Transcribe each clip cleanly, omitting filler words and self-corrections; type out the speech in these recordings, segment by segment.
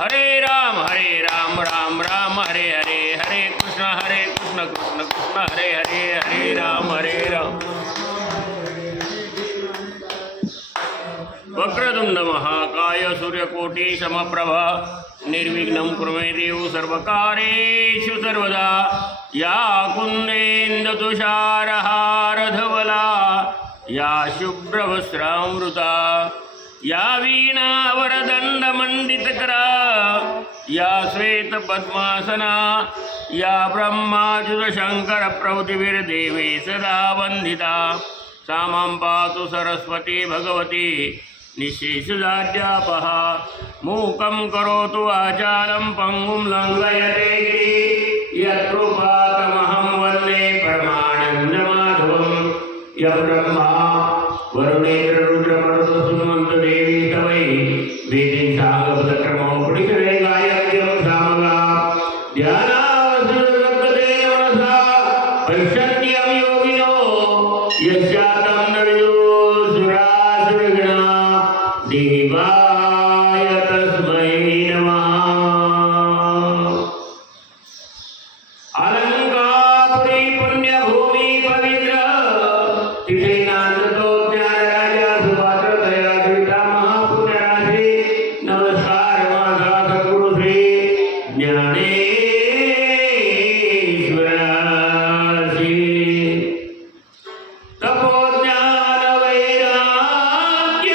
हरे राम राम राम हरे हरे, हरे कृष्ण कृष्ण कृष्ण हरे हरे, हरे राम वक्रतुंड महाकाय सूर्यकोटि समप्रभा निर्विघ्नं कुरु मे देव सर्वकार्येषु सर्वदा। या कुन्देन्दुतुषारहारधवला या शुभ्रवस्त्रामृता या वीणावरदण्डमण्डितकरा या श्वेतपद्मासना या ब्रह्माच्युतशङ्करप्रभृतिभिर्देवी सदा वन्दिता। सा मां पातु सरस्वती भगवती निःशेषजाड्यापः। मूकं करोतु वाचालं पङ्गुं लङ्घयते यत्कृपातमहं वन्दे परमानन्दमाधवं। यं ब्रह्मा वरुणेन्द्ररुद्रमरुतसुमन्तदेवी तवै वेदिं सागपदक्रमो पुडिकरे गायत्र्यं सामगा ध्यानावसुरगते मनसा पश्यन्त्यं योगिनो यस्यातं न विदुसुरासुरगणा देवाय तस्मै नमः। अलंकापुरी पुण्यभूमि पवित्र तिथे नांदतो ज्ञानराजा सुपात्रतया जीविता महापुण्यराजे। नमस्कार माझा सद्गुरु श्री ज्ञानेश्वरासी। तपोज्ञान वैराग्य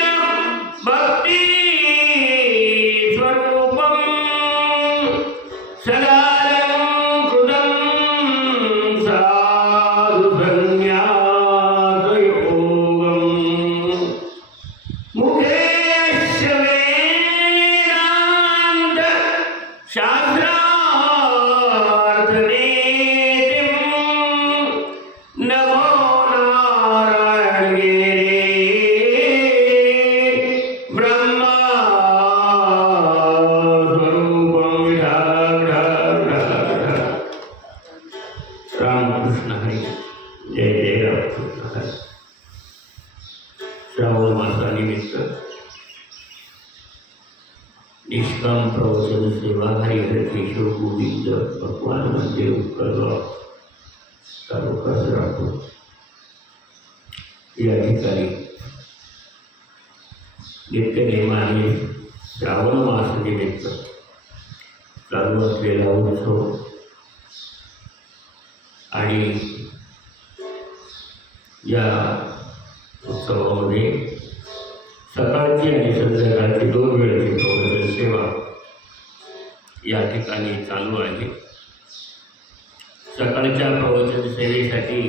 भक्ति स्वरूपं सदालंकृतं साधु संन्यासयोगं। मुखेश वेदान्त शास्त्रार्थनेतिं नमो नारायण ब्रह्मस्वरूपं रामकृष्ण हरी। जय जय रामकृष्ण हरी। श्रावण मासानिमित्त निष्काम प्रवचन सेवा हरिहर केशव गोविंद भगवान मंदिर उपकरगाव तालुका सोलापूर या ठिकाणी नित्यनेमाने श्रावण मासानिमित्त चालू असलेला उत्सव आणि या उत्सवामध्ये सकाळची आणि संध्याकाळची 2 वेळची प्रवचन सेवा या ठिकाणी चालू आहे। सकाळच्या प्रवचन सेवेसाठी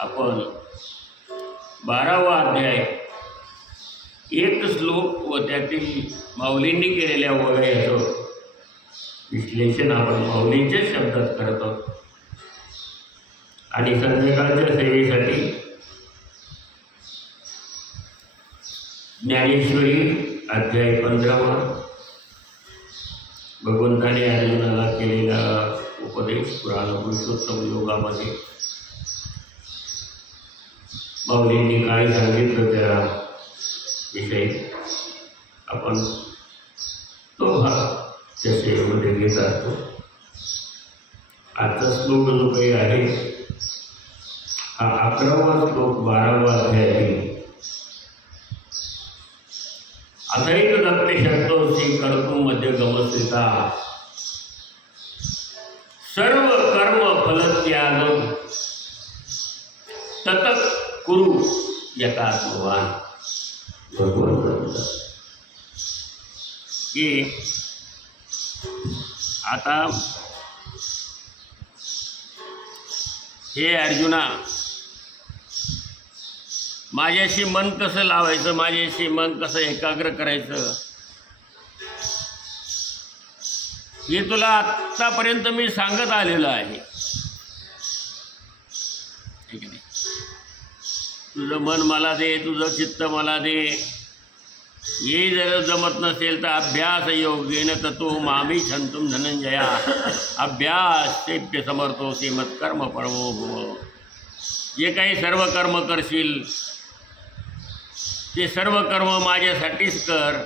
आपण 12वा अध्याय 1 श्लोक व त्यातील माऊलींनी केलेल्या वगैरेचं विश्लेषण आपण माऊलींच्या शब्दात करत आहोत। आणि संध्याकाळच्या सेवेसाठी ज्ञानेश्वरी अध्याय 15वा भगवंताने अर्जुनाला केलेला उपदेश पुराण पुरुषोत्तम योगामध्ये माऊलींनी काय सांगितलं त्या विषयी आपण तो भाग त्या सेवेमध्ये घेत असतो। आजचा श्लोक जो काही आहे हा 11वा श्लोक 12वा अध्यायातील अथैत दत्ते शक्तोसी कर्तुं मध्य गमस्थिता सर्व कर्म फलत्याग ततः कुरु यथात्मवान। की आता हे अर्जुना माझ्याशी मन कसं लावायचं, माझ्याशी मन कसं एकाग्र करायचं हे तुला आत्तापर्यंत मी सांगत आलेलो आहे। ठीक आहे, तुझं मन मला दे, तुझं चित्त मला दे। हे जर जमत नसेल तर अभ्यास योगेन ततो मामी छंतुम धनंजया अभ्यास तेप्य समर्थोसी मत्कर्म परमो भुव। जे काही सर्व कर्म करशील ते सर्व कर्म माझ्यासाठीच कर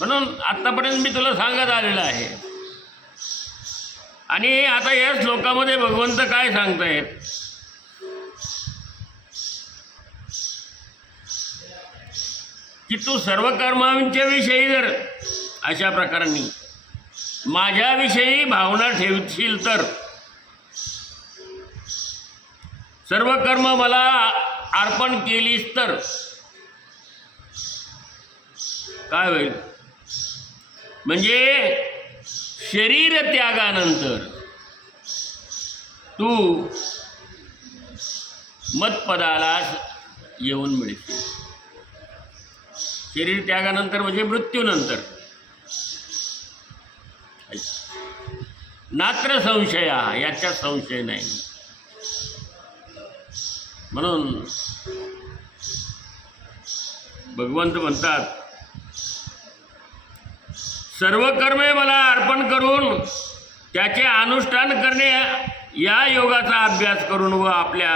म्हणून आत्तापर्यंत मी तुला सांगत आलेलं आहे. आणि आता या श्लोकामध्ये भगवंत काय सांगतायत, की तू सर्व कर्मांच्या विषयी जर अशा प्रकारांनी माझ्याविषयी भावना ठेवशील तर, सर्व कर्म मला अर्पण केलीस तर काय होईल, म्हणजे शरीर त्यागानंतर तू मत्पदाला येऊन मिळशील. शरीर त्यागानंतर म्हणजे मृत्यूनंतर. नात्र संशय, याच्यात संशय नाही. म्हणून भगवंत म्हणतात, सर्व कर्मे मला अर्पण करून त्याचे अनुष्ठान करणे, या योगाचा अभ्यास करून व आपल्या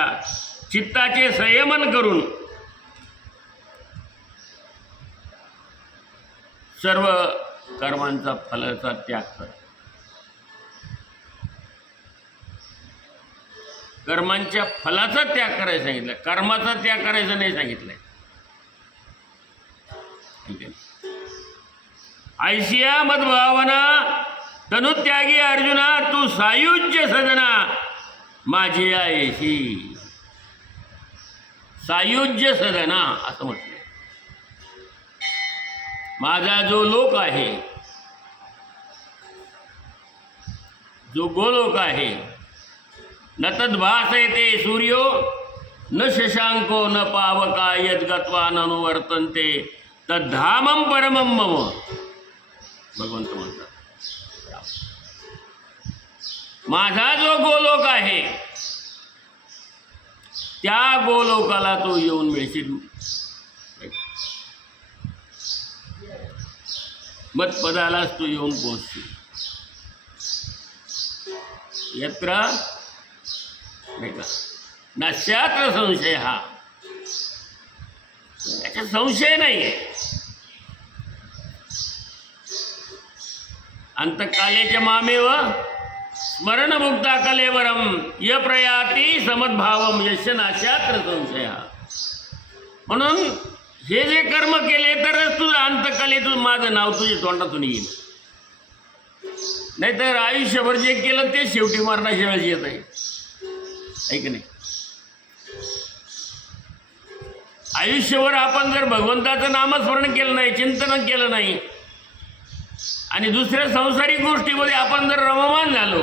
चित्ताचे संयमन करून सर्व कर्मांचा फलाचा त्याग कर. कर्मांच्या फलाचा त्याग करायला सांगितलं, कर्माचा त्याग करायचा नाही सांगितलंय. ठीक आहे. ऐशिया मद्भावना तनुत्यागी अर्जुना, तू सायुज्य सदना माझी आयशी. सायुज्य सदना असं म्हटलं. माझा जो लोक आहे, जो गोलोक आहे, न तद्भासयते सूर्यो न शशांको न पावका यद्गत्वा ननुवर्तन्ते तद्धामं परमं मम. भगवंत म्हणतात, माझा जो गोलोक आहे त्या गोलोकाला तू येऊन मिळशील. मतपदालाच तू येऊन पोहोचशील. यत्र नाही का नास्यात्र संशय, हा याच्यात संशय नाही आहे. अंतकालेच्या मामेव स्मरणमुक्ता कलेवरम य प्रयाती समद्भावम यश नाशात्र संशय. म्हणून हे जे कर्म केले तरच तुझं अंतकालेतून माझं नाव तुझ्या तोंडातून येईल. नाहीतर आयुष्यभर जे केलं ते शेवटी मरणाशिवाय येत आहे की नाही. आयुष्यभर आपण जर भगवंताचं नामस्मरण केलं नाही, चिंतन केलं नाही, आणि दुसऱ्या संसारिक गोष्टीमध्ये आपण जर रममान झालो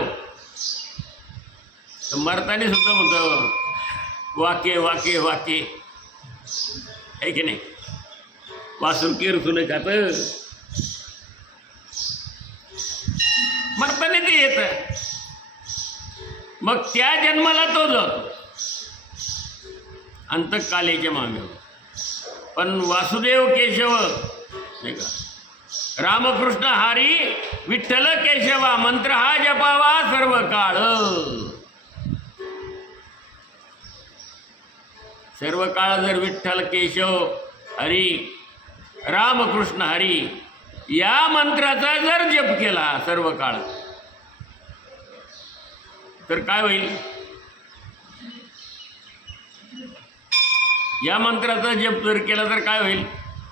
तर मरताना सुद्धा म्हणतो वाके वाके वाके, आहे की नाही. वासून केरसून खात मरताना ते येत, मग त्या जन्माला तो जातो अंतकालेच्या मागे. पण वासुदेव केशव नाही का, रामकृष्ण हरी विठ्ठल केशवा मंत्र हा जपावा सर्व काळ. सर्व काळ जर विठ्ठल केशव हरी रामकृष्ण हरी या मंत्राचा जर जप केला सर्व काळ तर काय होईल. या मंत्राचा जप जर केला तर काय होईल,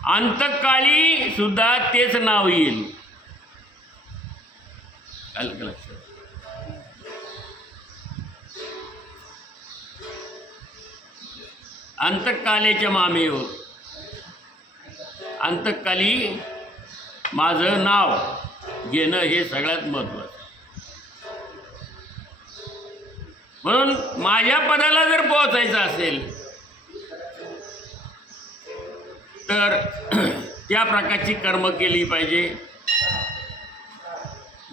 अंतकाळी सुद्धा तेच नाव येईल. लक्षात. अंतकालेच्या मामेव, अंतकाली माझं नाव घेणं हे सगळ्यात महत्त्वाचं. म्हणून माझ्या पदाला जर पोहोचायचं असेल तर त्या प्रकारची कर्म केली पाहिजे.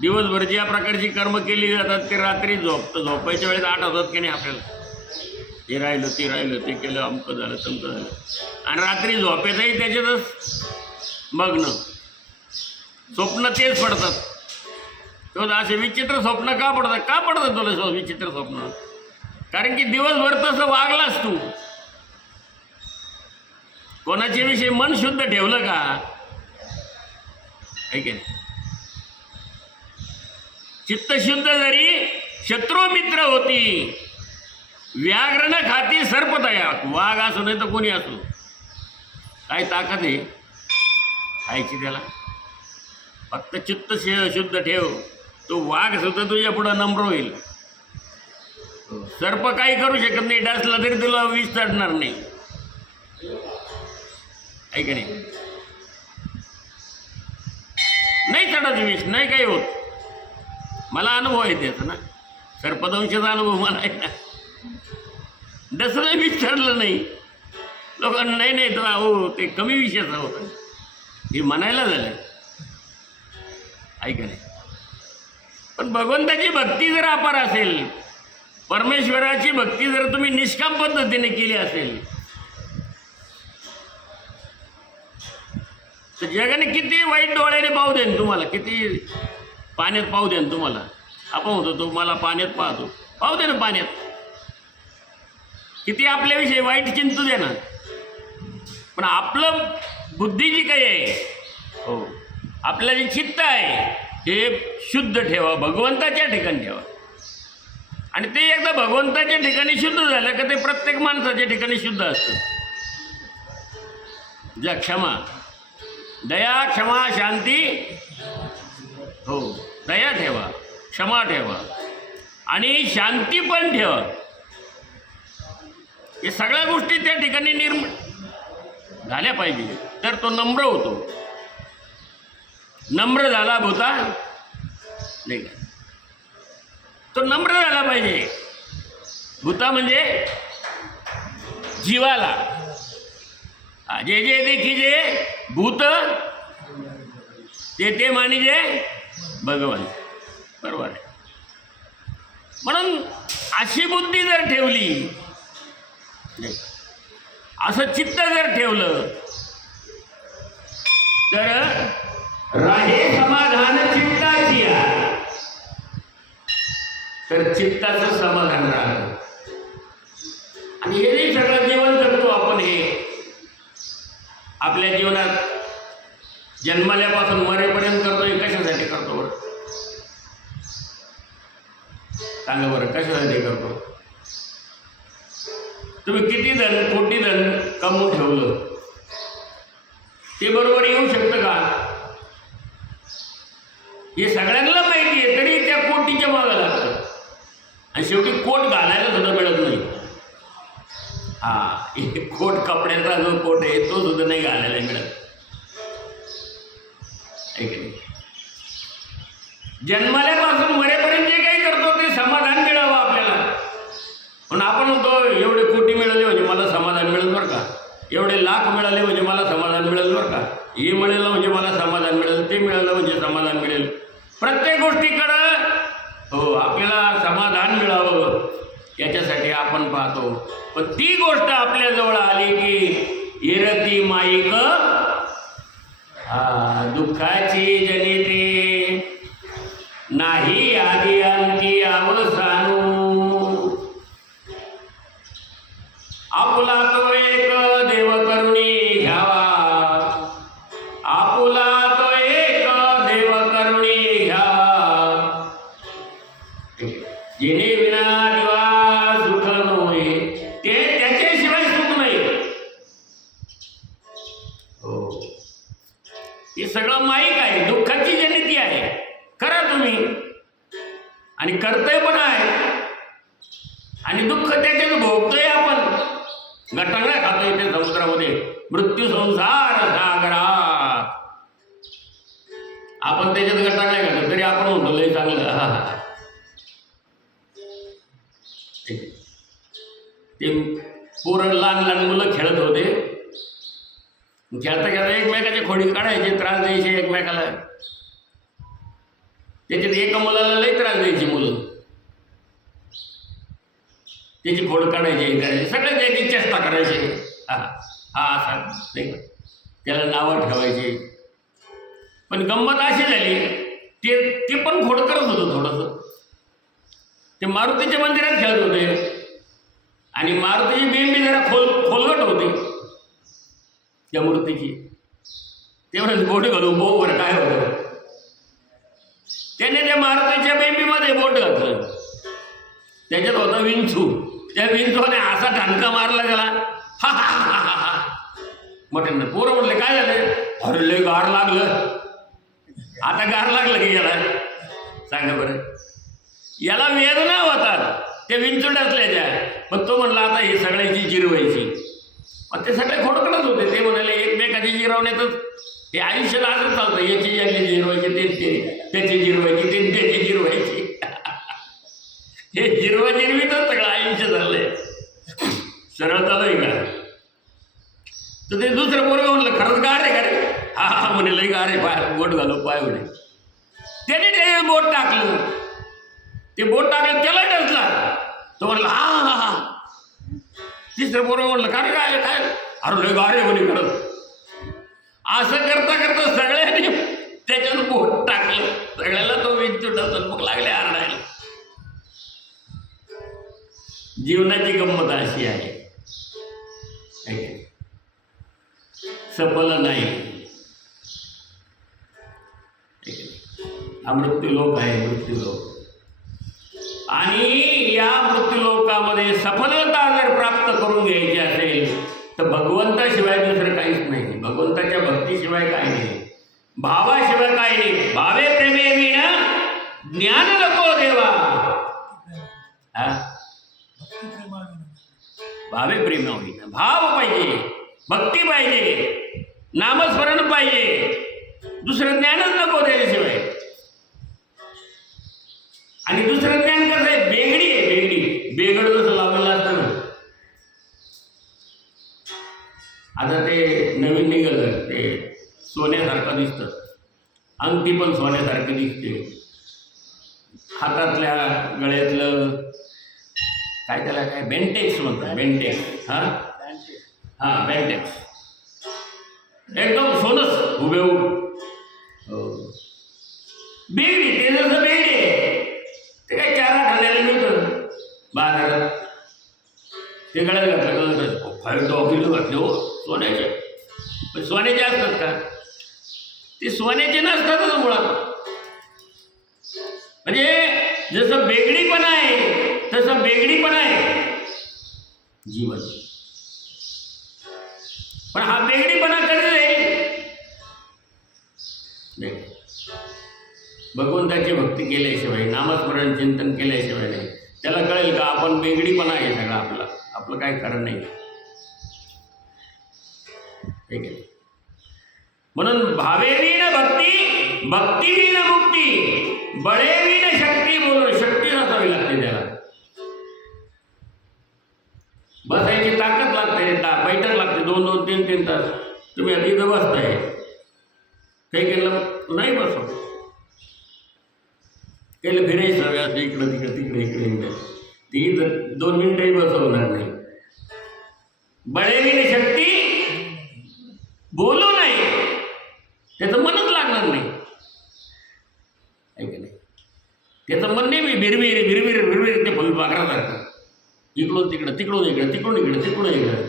दिवसभर ज्या प्रकारची कर्म केली जातात ते रात्री झोपायच्या वेळेस आठवतात की नाही आपल्याला. हे राहिलं ते राहिलं, ते केलं, अमकं झालं तमकं झालं, आणि रात्री झोपेतही त्याच्यातच मग्न. स्वप्न तेच पडतात. तो असे विचित्र स्वप्न का पडतात, का पडतात तुला विचित्र स्वप्न? कारण की दिवसभर तसं वागलास तू. कोणाच्या विषयी मन शुद्ध ठेवलं का आहे की नाही? चित्तशुद्ध जरी शत्रू मित्र होती, व्याघ्र न खाती सर्प तया. वाघ असू नाही तर कोणी असू, काय ताकद आहे खायची त्याला. फक्त चित्त शुद्ध ठेव, तो वाघ सुद्धा तुझ्या पुढं नम्र होईल. सर्प काही करू शकत नाही, डासला तरी तुला विष चढणार नाही, आहे की नाही? नाही चढत विष, नाही काही होत. मला अनुभव आहे त्याचा ना, सर्पदंशाचा अनुभव मला आहे ना. डसलं विष चढलं नाही, लोकांना नाही नाही तो हो ते कमी विषयाचं होतं हे म्हणायला झालं, आहे का नाही? पण भगवंताची भक्ती जर अपार असेल, परमेश्वराची भक्ती जर तुम्ही निष्काम पद्धतीने केली असेल, तर जगाने किती वाईट डोळ्याने पाहू देन तुम्हाला, किती पाण्यात पाहू देन तुम्हाला. आपण होतो तो मला पाण्यात पाहतो, पाहू दे ना पाण्यात. किती आपल्याविषयी वाईट चिंतू दे ना, पण आपलं बुद्धी जी काही आहे, हो आपलं जे चित्त आहे हे शुद्ध ठेवा, भगवंताच्या ठिकाणी ठेवा. आणि ते एकदा भगवंताच्या ठिकाणी शुद्ध झालं का ते प्रत्येक माणसाच्या ठिकाणी शुद्ध असतं. ज्या क्षमा, दया, क्षमा, शांती, हो दया ठेवा, क्षमा ठेवा आणि शांती पण ठेवा. हे सगळ्या गोष्टी त्या ठिकाणी झाल्या पाहिजे, तर तो नम्र होतो. नम्र झाला भूता नाही का, तो नम्र झाला पाहिजे. भूता म्हणजे जीवाला, जे जे देखी जे भूत ते ते मानी जे भगवान, बरोबर आहे. म्हणून अशी बुद्धी जर ठेवली, असं चित्त जर ठेवलं, तर राहे समाधान चित्ताची, तर चित्ताचं समाधान राहतं. आणि हे जे सगळं जीवन जगतो आपण, हे आपल्या जीवनात जन्मल्यापासून मरेपर्यंत करतो, हे कशासाठी करतो बरं? सांगा बरं, कशासाठी करतो? तुम्ही किती धन, कोटी धन कमवून ठेवलं, ते बरोबर येऊ शकतं का? हे सगळ्यांना माहिती आहे, तरी त्या कोटीच्या मागं लागतं. आणि शेवटी कोट घालायला सुद्धा मिळत नाही. कोट कपड्याचा जो कोट आहे तो सुद्धा नाही घालायला मिळत, जन्माल्यापासून मरेपर्यंत जे काही करतो ते समाधान मिळावं आपल्याला. पण आपण म्हणतो एवढे कोटी मिळाले म्हणजे मला समाधान मिळेल बरं का, एवढे लाख मिळाले म्हणजे मला समाधान मिळेल बरं का, हे मिळालं म्हणजे मला समाधान मिळेल, ते मिळालं म्हणजे समाधान मिळेल. प्रत्येक गोष्टीकडं हो आपल्याला समाधान मिळावं याच्यासाठी आपण पाहतो. पण ती गोष्ट आपल्याजवळ आली की येरती माईक दुःखाची जनिते, नाही आधी अंती अवसानू. आपुला तो एक देव करुणी घ्यावा, आपुला तो एक देव करुणी घ्यावा, जिने विना दिवा सुख नव्हे, ते त्याच्याशिवाय सुख नाही. हो हे सगळं माईक आहे, दुःखाची जनिती आहे. करा तुम्ही, आणि करतोय पण आहे, आणि दुःख त्याच्यात भोगतोय आपण. गटांगळ्या खातोय ते समुद्रामध्ये, मृत्यू संसार सागरात. आपण त्याच्यात गटांगळ्या खातो तरी आपण म्हणतो लय चांगलं. ते पोरं लहान लहान मुलं खेळत होते, खेळता खेळता एकमेकाच्या खोडी काढायचे, त्रास द्यायचे एकमेकाला. त्याच्यात एका मुलाला लई त्रास द्यायची मुलं, त्याची खोड काढायची, करायचे, सगळे त्याची चेष्टा करायचे. असा नाही, त्याला नावं ठेवायचे. पण गंमत अशी झाली, ते पण खोड करत होतं थोडंसं. ते मारुतीच्या मंदिरात खेळत होते, आणि मारुतीची बेंबी जरा खोलगट होती त्या मूर्तीची. तेवढंच बोट घालून बघू बरं काय होतं. त्याने त्या मारुतीच्या बेंबीमध्ये बोट घातलं, त्याच्यात होता विंचू. त्या विंचूने असा ठणका मारला त्याला, हा हा हा हा हा मोठ्यांना. पोरं म्हणले काय झालं? अरे लय गार लागलं. आता गार लागलं की याला सांगा बरं, याला वेदना होतात ते विंचू डसल्याच्या. पण तो म्हणला आता ही सगळ्याची जिरवायची. मग ते सगळे खोडकडच होते. ते म्हणाले एकमेकाची जिरवण्यातच हे आयुष्याला असंच चालतं. याची याची जिरवायची, ते त्याची जिरवायची, ते त्याची जिरवायची. हे जिरवा जिरवीतच सगळं आयुष्य झालंय. सरळ चालू आहे का? तर ते दुसरं पोरगं म्हणलं खरंच गार आहे का रे? हा हा म्हणे लई गार आहे, पाय बोट घालो पाय म्हणे. त्याने ते बोट टाकलं, ते बोट टाकलं त्याला डसला. तो म्हणला हा हा हा. तिसरं पोरगं म्हणलं का रे काय काय? अरे लय गार आहे म्हणे खरंच. असं करता करता सगळ्यांनी त्याच्यात बोट टाकलं, सगळ्याला तो विंचू डसत मग लागले आरडायला. जीवनाची गंमत अशी आहे, सफल नाही. हा मृत्यूलोक आहे, मृत्यूलोक. आणि या मृत्यूलोकामध्ये सफलता जर प्राप्त करून घ्यायची असेल तर भगवंताशिवाय दुसरं काहीच नाही. भगवंताच्या भक्तीशिवाय काही नाही, भावाशिवाय काही नाही. भावे प्रेमे विना ज्ञान नको देवा. भावे प्रेम होईना, भाव पाहिजे, भक्ती पाहिजे, नामस्मरण पाहिजे, दुसरं ज्ञानच नको त्याच्याशिवाय. आणि दुसरं ज्ञान कसं आहे? बेगडी आहे, बेगडी. बेगड जसं लावलेलं असतं ना, आता ते नवीन निघालं ते सोन्यासारखं दिसतं, अंगठी पण सोन्यासारखी दिसते, हातातल्या गळ्यातलं काय त्याला काय बेंटेक्स म्हणतात, बेंटेक्स. हां हां बेंटेक्स एकदम सोनच हुबेहूब. बेगडी ते जसं बेगडी आहे ते काय 4 आठवड्याला मिळतं बाजारात. ते गळ्यात घातलं, 5 किलो घातले हो सोन्याचे. पण सोन्याचे असतात का? ते सोन्याचे नसतातच मुळात. म्हणजे जसं बेगडीपणा आहे तसं बेगडीपणा आहे जीवन. पण हा बेगडीपणा कधी नाही. भगवंताची भक्ती केल्याशिवाय, नामस्मरण चिंतन केल्याशिवाय नाही. त्याला कळेल का आपण बेगडीपणा आहे सगळं आपला, आपलं काय कारण नाही. ठीक आहे. म्हणून भावेवीन भक्ती, भक्तीवीन मुक्ती, बळेवीन शक्ती. बोलून शक्ती नसावी लागते त्याला. बसायची ताकद लागते, बैठक लागते 2-2, 3-3 तास. तुम्ही आधी इथं बसताय, काही केलं नाही बसव, केलं फिरायचं असं इकडं तिकडं तिकडे इकडे इकडे. ती इथं 2 मिनिटंही बसवणार नाही. बळेवीन शक्ती बोलू नाही, त्याचं मनच लागणार नाही. ऐक नाही, त्याचं मन नाही भिरभिर भिरभिर भिरभिर ते फुलपाखरासारखं इकडून तिकडं, तिकडून इकडं, तिकडून इकडं, तिकडून इकडं.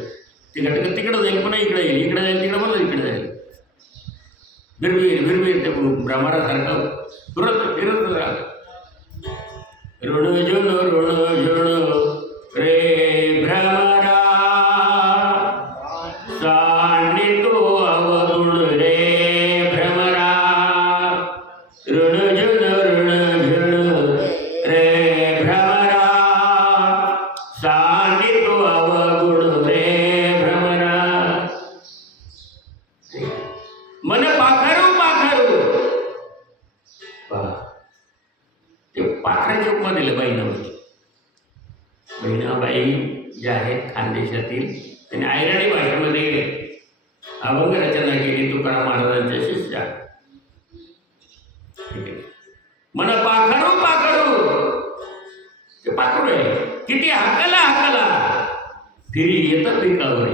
ते घटक तिकडं जाईल, पुन्हा इकडे येईल, इकडे जाईल, तिकडं मला इकडे जाईल. भिरभिर भिरभिर ते भ्रमरासारखं फिरत राहतं. ऋण झुण रे भ्रमरा, सांडी तो अवगुण रे भ्रमरा. ऋण झुण रे भ्रमरा, सांडी तो अवगुण रे भ्रमरा. मन पाखरू पाखरू. ते पाखराच्या उपमा दिलं बहिणाबाई. बहिणाबाई ज्या आहेत खानदेशातील, त्यांनी ऐराणी भाषेमध्ये अभंग रचना केली तुकाराम महाराजांच्या शिष्या. मन पाखरू पाखरू, ते पाखरू आहे. किती हाकला हाकला फिरी येतं पिकावर.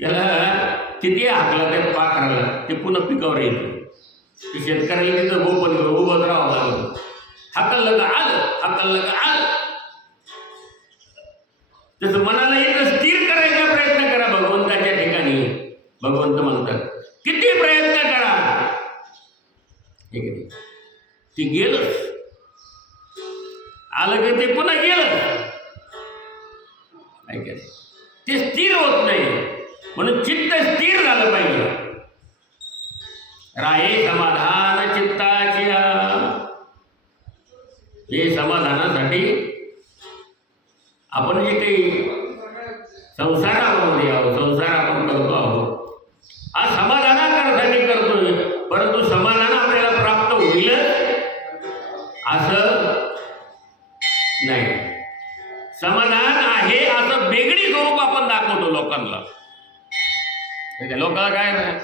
त्याला किती हाकला त्या पाखराला, ते पुन्हा पिकावर येतं. ते शेतकऱ्याला तिथं गोपन उभंच राहावं लागलं. हाकललं का आलं, हाकललं का आलं. तसं मनाला इथं स्थिर करायचा प्रयत्न करा भगवंताच्या ठिकाणी. भगवंत म्हणतात किती प्रयत्न करा गेलंच, आलं की ते पुन्हा गेलं. काय करायचं, ते स्थिर होत नाही. म्हणून चित्त स्थिर झालं पाहिजे. राहे समाधान चित्ताची. हे समाधानासाठी आपण जे काही संसारामध्ये आहोत, संसार आपण करतो आहोत, हा समाधानासाठी करतोय. परंतु समाधान आपल्याला प्राप्त होईलच असं नाही. समाधान आहे असं वेगळी स्वरूप आपण दाखवतो लोकांना. लोकांना काय नाही,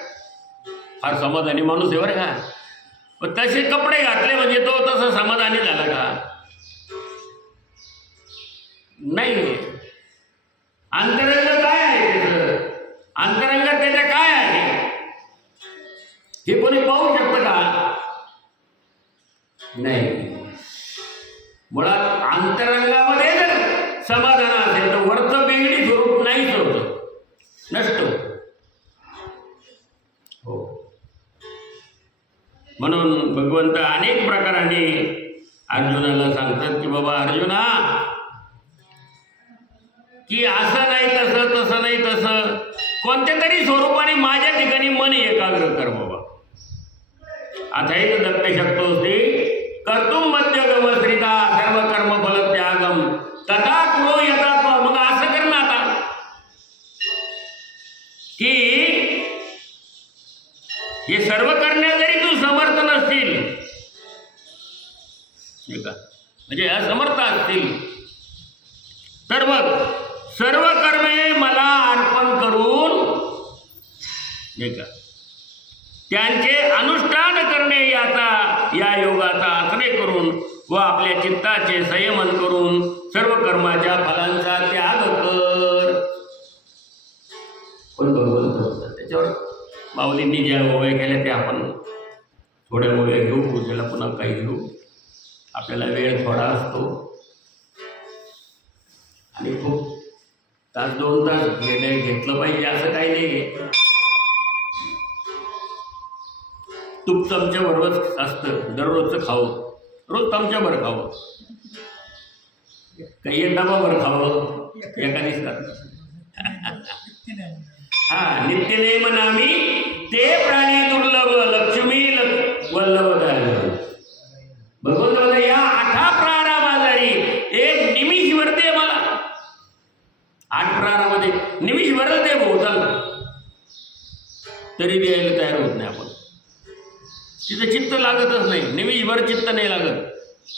फार समाधानी माणूस आहे बरं का, पण तसे कपडे घातले म्हणजे तो तसं समाधानी झाला का? नाही. अंतरंग काय आहे त्याचं, अंतरंग त्याच्या काय आहे हे कोणी पाहू शकतं का? नाही. मुळात अंतरंगामध्ये जर समाधान असेल तर वरचं वेगळी स्वरूप नाहीच होतं, नसतो. हो. म्हणून भगवंत अनेक प्रकाराने अर्जुनाला सांगतात की बाबा अर्जुना, की असं नाही तसं, तसं नाही तसं, कोणत्या तरी स्वरूपाने माझ्या ठिकाणी मन एकाग्र कर बाबा. आता एक दत्त शक्तोस्ते कर्तुम मध्यगम श्रिता सर्व कर्म फल त्यागम तथा कुरो यथा. मग असं कर ना आता की हे सर्व करण्यास जरी तू समर्थ नसतील, म्हणजे असमर्थ असतील, तर बघ सर्व कर्मे मला अर्पण करून त्यांचे अनुष्ठान करणे या योगाचा आश्रय करून व आपल्या चित्ताचे संयमन करून सर्व कर्माच्या फलांचा त्याग कर. पण भगवंत त्याच्यावर माऊलींनी ज्या ओव्या केल्या त्या आपण थोड्या ओव्या घेऊ, उद्याला पुन्हा काही घेऊ. आपल्याला वेळ थोडा असतो आणि खूप तास 2 तास घेतलं पाहिजे असं काही नाही. तूप चमच्या बरोबरच असतं, दररोजचं खावं, रोज चमच्याभर खावं, काही एक डबाभर खावं एका दिवसात. हा, नित्यनेम नामी ते प्राणी दुर्लभ लक्ष्मी वल्लभ झाले. भगवंत मला या 8 प्राणामाजारी एक निमिषभर दे, मला 8 प्राणामध्ये निमिषभर दे भाऊ, चाल. तरी द्यायला तयार होत नाही आपण. तिथं चित्त लागतच नाही, निमिषभर चित्त नाही लागत.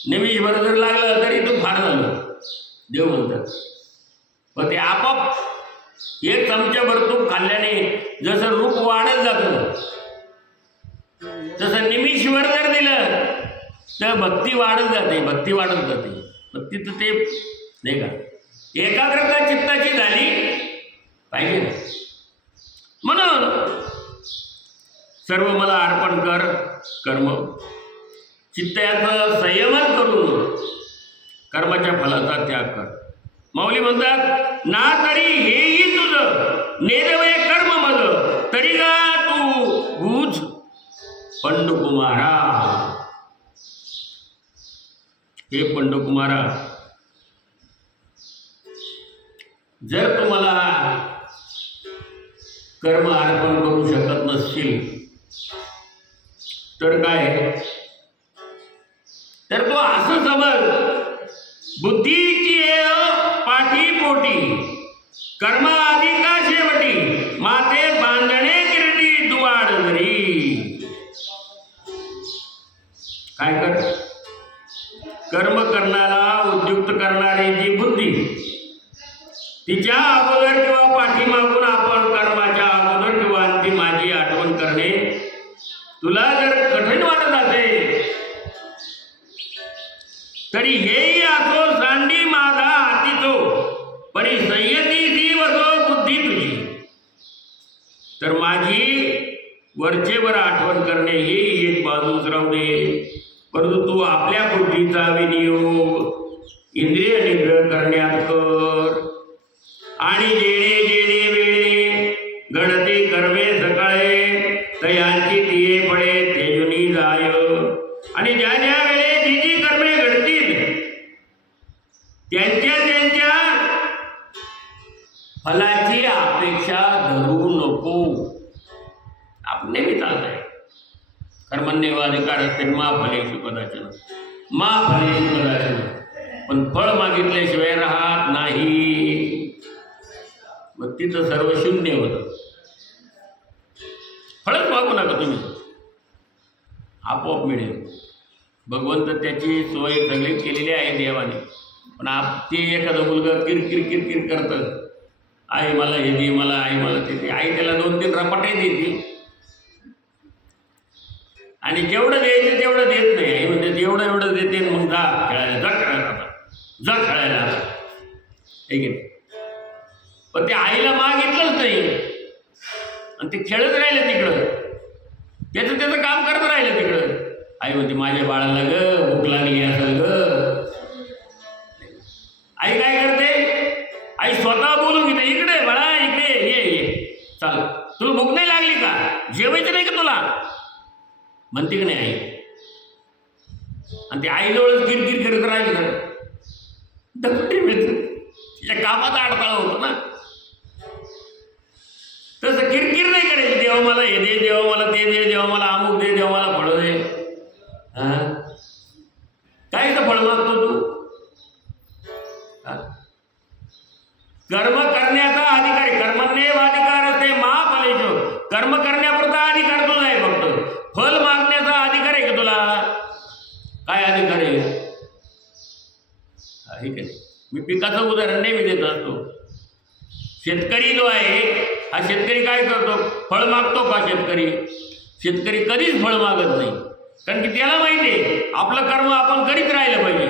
निमिषभर जर लागलं तरी तू फार झालं देव म्हणतात. पण ते आपाप एक चमच्याभर तूप खाल्ल्याने जसं रूप वाढत जातं, तसं निमिषभर जर दिलं तर भक्ती वाढत जाते, भक्ती वाढत जाते. भक्तीचं ते नाही का, एकाग्रता चित्ताची झाली पाहिजे ना. म्हणून सर्व मला अर्पण कर कर्म, चित्ताचं संयमन करून कर्माच्या फलाचा त्याग कर. माऊली म्हणतात ना तरी हेही तुझं नेदवय कर्म मग तरी का तू गुज पंडुकुमारा. हे पंडुकुमारा, जर तुम्हाला कर्म अर्पण करू शकत नसशील तर काय, तर तो असं समज बुद्धीची पाठीपोटी कर्म अधिका शेवटी माते बांधणे किरडी दुवाड जरी. काय कर, कर्म करणारा उद्युक्त करणारी जी बुद्धी, तिच्या अगोदर किंवा पाठीमागून आपण कर्माच्या अगोदर किंवा अंतिम माझी आठवण करणे तुला जर कठीण वाटत असेल तरी हेही असो सांडी माझा हातीचो परी संयतीची वसो बुद्धी तुझी. तर माझी वरचेवर आठवण करणे ही एक बाजूच राहू दे, परंतु तू आपल्या बुद्धीचा विनियोग इंद्रिय निग्रह करण्यात कर. आणि जेणे जेणे वेळे गणती कर्मे सकाळे तयांची तिये फळे तेजुनी जाय. आणि ज्या ज्या वेळेस जी जी कर्मे घडतील त्यांच्या त्यांच्या फलाची अपेक्षा धरू नको. आपण नेहमी चालत आहे कर्मण्येवाधिकारस्ते मा फलेषु कदाचन, मा फलेषु कदाचन. पण फळ मागितल्याशिवाय राहत नाही. मग तिथं सर्व शून्य होतं. फळच मागू नका तुम्ही, आपोआप मिळेल. भगवंत त्याची सोय सगळी केलेली आहे देवाने. पण ते एखादं मुलगा किरकिर किरकिर करतं, आई मला हे दे, मला आई मला ते दे. आई त्याला 2-3 रपाटे देते आणि जेवढं द्यायचं तेवढं देत नाही. आई म्हणजे जेवढं एवढं देते, मग जा खेळायला, जा खेळायला, आता जा खेळायला आता, ठीक आहे. पण ते आईला मागितलंच नाही आणि ते खेळत राहिलं तिकडं, त्याचं काम करत राहिलं तिकडं. आई म्हणते माझ्या बाळाला ग भूक लागली असेल ग. आई काय करते? आई स्वतः बोलून घेते, इकडे बाळा इकडे ये, चाल, तुला भूक नाही लागली का? जेवायचं नाही का तुला? म्हणते की नाही आई? आणि ते आईजवळच किरकिर करत राहिलं तर मिळतं, तिच्या कामात अडथळा होतो ना. तसं किरकिर नाही करायची, देवा मला हे दे, देवा मला ते दे, देवा मला अमुक दे, देवा मला फळं दे. काय तर फळ मागतो तू? कर्म करण्याचा अधिकार आहे. कर्मण्येवाधिकार असते मा फलेषु. कर्म करण्यापुरता अधिकार तुझा आहे. फक्त फल मागण्याचा अधिकार आहे का तुला? काय अधिकार आहे? ठीक आहे. मी पिकाचं उदाहरण नेहमी देत असतो. शेतकरी जो आहे हा शेतकरी काय करतो? फळ मागतो का शेतकरी? शेतकरी कधीच फळ मागत नाही. कारण की त्याला माहिती आहे आपलं कर्म आपण करीत राहिलं पाहिजे.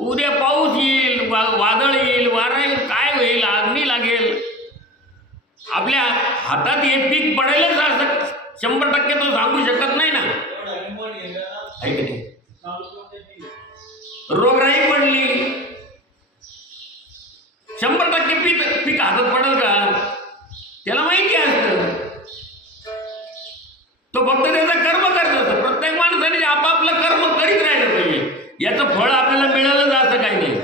उद्या पाऊस येईल, वादळ येईल, वारा येईल, काय होईल, अग्नी लागेल, आपल्या हातात हे पीक पडेलच असं 100% तो सांगू शकत नाही ना. आहे की नाही? रोगराई पडली, 100% पीक हातात पडेल का? त्याला माहिती असतं. तो फक्त त्याचं कर्म करत असतो. प्रत्येक माणसाने आपापलं कर्म करीत राहिलं पाहिजे. याचं फळ आपल्याला मिळालं असं काही नाही.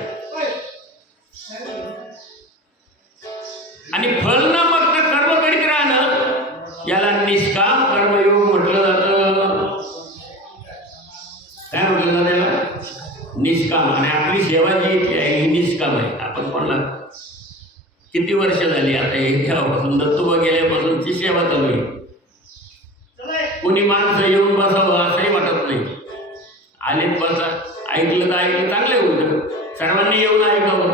आणि फल न मागता कर्म करीत राहणं याला निष्काम कर्मयोग म्हटलं जातं. काय म्हटलं जातं याला? निष्काम. आणि आपली सेवा जी आहे ही निष्काम आहे. आपण कोणाला किती वर्ष झाली आता हे घ्यापासून दत्तोबा गेल्यापासूनची सेवा चालू आहे. कोणी माणसं येऊन बसावं असंही वाटत नाही. आलेत बसा, ऐकलं तर ऐकलं, चांगलं होतं. सर्वांनी येऊन ऐकावं.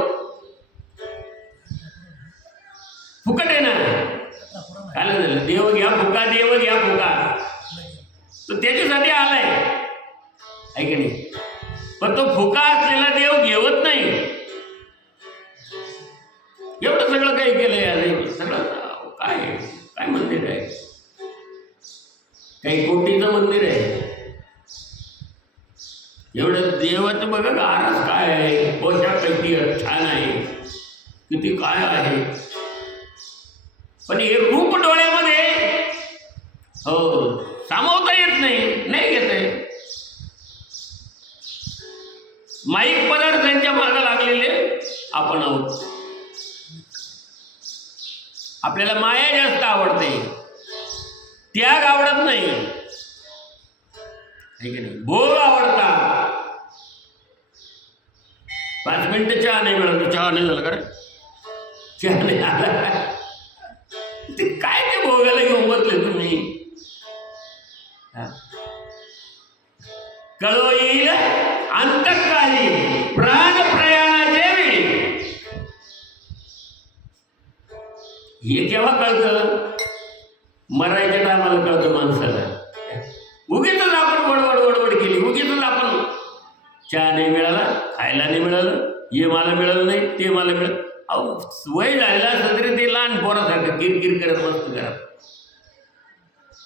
फुकट आहे ना. काय झालं? देव घ्या फुका, देव घ्या फुका. तो त्याच्यासाठी आलाय, आहे की नाही? पण तो फुका असलेला देव घेवत नाही. एवढं सगळं काही केलंय यार. सगळं काय काय मंदिर आहे? काही कोटीचं मंदिर आहे. एवढं देवाचं बघा का आरास काय आहे, पोशाख किती छान आहे, किती काय आहे. पण हे रूप डोळ्यामध्ये सामावता येत नाही, नाही घेत आहे. माईक पदार्थांच्या मागे लागलेले आपण आहोत. आपल्याला माया जास्त आवडते, त्याग आवडत नाही, भोग आवडतात. 5 मिनिटं चहा नाही मिळालं, चहा नाही झालं का रे? चहा नाही आला. ते काय ते भोगाला घेऊन बसले तुम्ही? कळो येईल अंतकाली प्राण प्रयाणाच्या वेळी. हे केव्हा कळतं? मरायच्या टायमाला कळतं माणसाला. उगीच आपण वडवड केली, उगीच आपण चहा नाही मिळाला, खायला नाही मिळालं, हे मला मिळालं नाही, ते मला मिळालं. अहो वय झालेलं असलं तरी ते लहान पोरासारखं किरकिर करत बसतं घरात.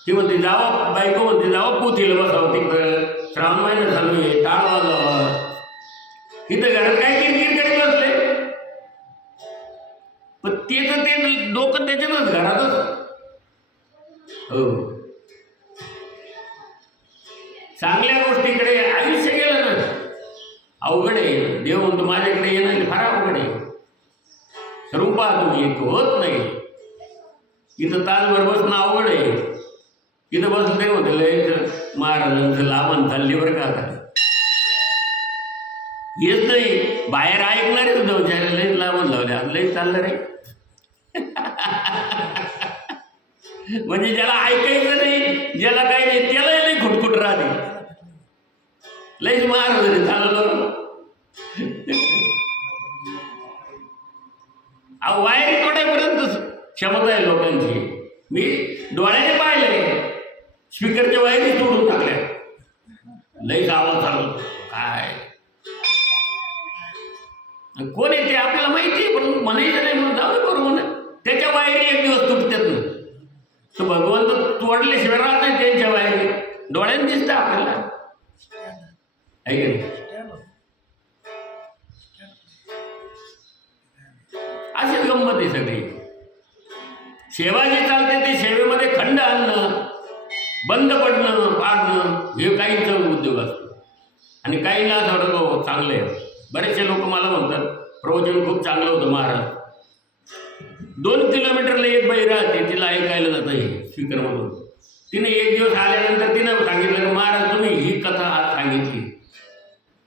ती म्हणते जावा, बायको म्हणते जावा पोथीला बसावं तिकडं, श्रावण महिना चालू आहे, टाळ वाजावा. इथं घरात काय किरकिर करीत बसले. पण ते डोकं त्याच्यातच घरातच. हो चांगल्या गोष्टीकडे आयुष्य गेलं ना, अवघड आहे. देव म्हणतो माझ्याकडे येणं फार अवघड आहे. ठरवून पहा तुम्ही, एक होत नाही. इथं तासभर बसणं अवघड आहे. इथं बसलं तरी होतं लय महाराजांचं लावण चालली बरं का. आता येत नाही, बाहेर ऐकणारे सुद्धा विचार लईच लावण लावले, आज लईच चाललं रे. म्हणजे ज्याला ऐकायचं नाही, ज्याला काही नाही, त्यालाही लई खुटखुट राहते. लईच महाराज चाललं. वायरी तोडायपर्यंत क्षमता आहे लोकांची. मी डोळ्याने पाहिले, स्पीकरच्या वायरी तोडून टाकल्या. लईच आवाज चालू. काय कोण आहे ते आपल्याला माहिती आहे, पण म्हणायचं नाही म्हणून जाऊ दे करू म्हणा. त्याच्या वायरी एक दिवस तुटतात ना. तो भगवंत तोडल्याशिवाय राहत नाही त्यांच्या वायरी. डोळ्याने दिसतं आपल्याला, आहे की नाही. अशीच गंमत आहे सगळी. सेवा जी चालते ते सेवेमध्ये खंड आणणं, बंद पडणं, पाडणं हे काहींचा उद्योग असतो. आणि काहींना असं वाटतं चांगलं आहे. बरेचसे लोक मला म्हणतात प्रवचन खूप चांगलं होतं महाराज. 2 किलोमीटरला एक बाई राहते, तिला ऐकायला जातं हे स्पीकरमधून. तिने एक दिवस आल्यानंतर तिनं सांगितलं की महाराज तुम्ही ही कथा आज सांगितली.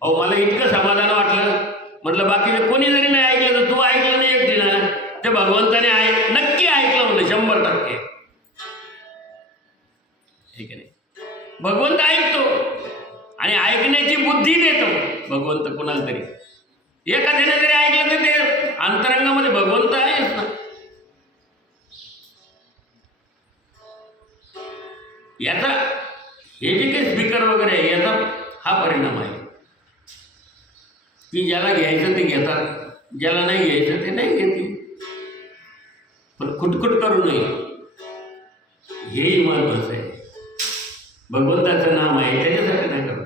अहो मला इतकं समाधान वाटलं. म्हटलं बाकीचे कोणी जरी नाही ऐकलं तर तू ऐकलं नाही एकटीनं, ते भगवंताने नक्की ऐकलं म्हणलं 100%. ठीक आहे. भगवंत ऐकतो आणि ऐकण्याची बुद्धी देतो भगवंत कोणाला तरी. एखाद्याने जरी ऐकलं तर ते अंतरंगामध्ये भगवंत आहेच ना. याचा हे जे काही स्पीकर वगैरे आहे याचा हा परिणाम आहे की ज्याला घ्यायचं ते घेतात, ज्याला नाही घ्यायचं ते नाही घेते. पण खुटखुट करू नये, हेही महत्वाचं आहे. भगवंताचं नाम आहे त्याच्यासाठी नाही करत.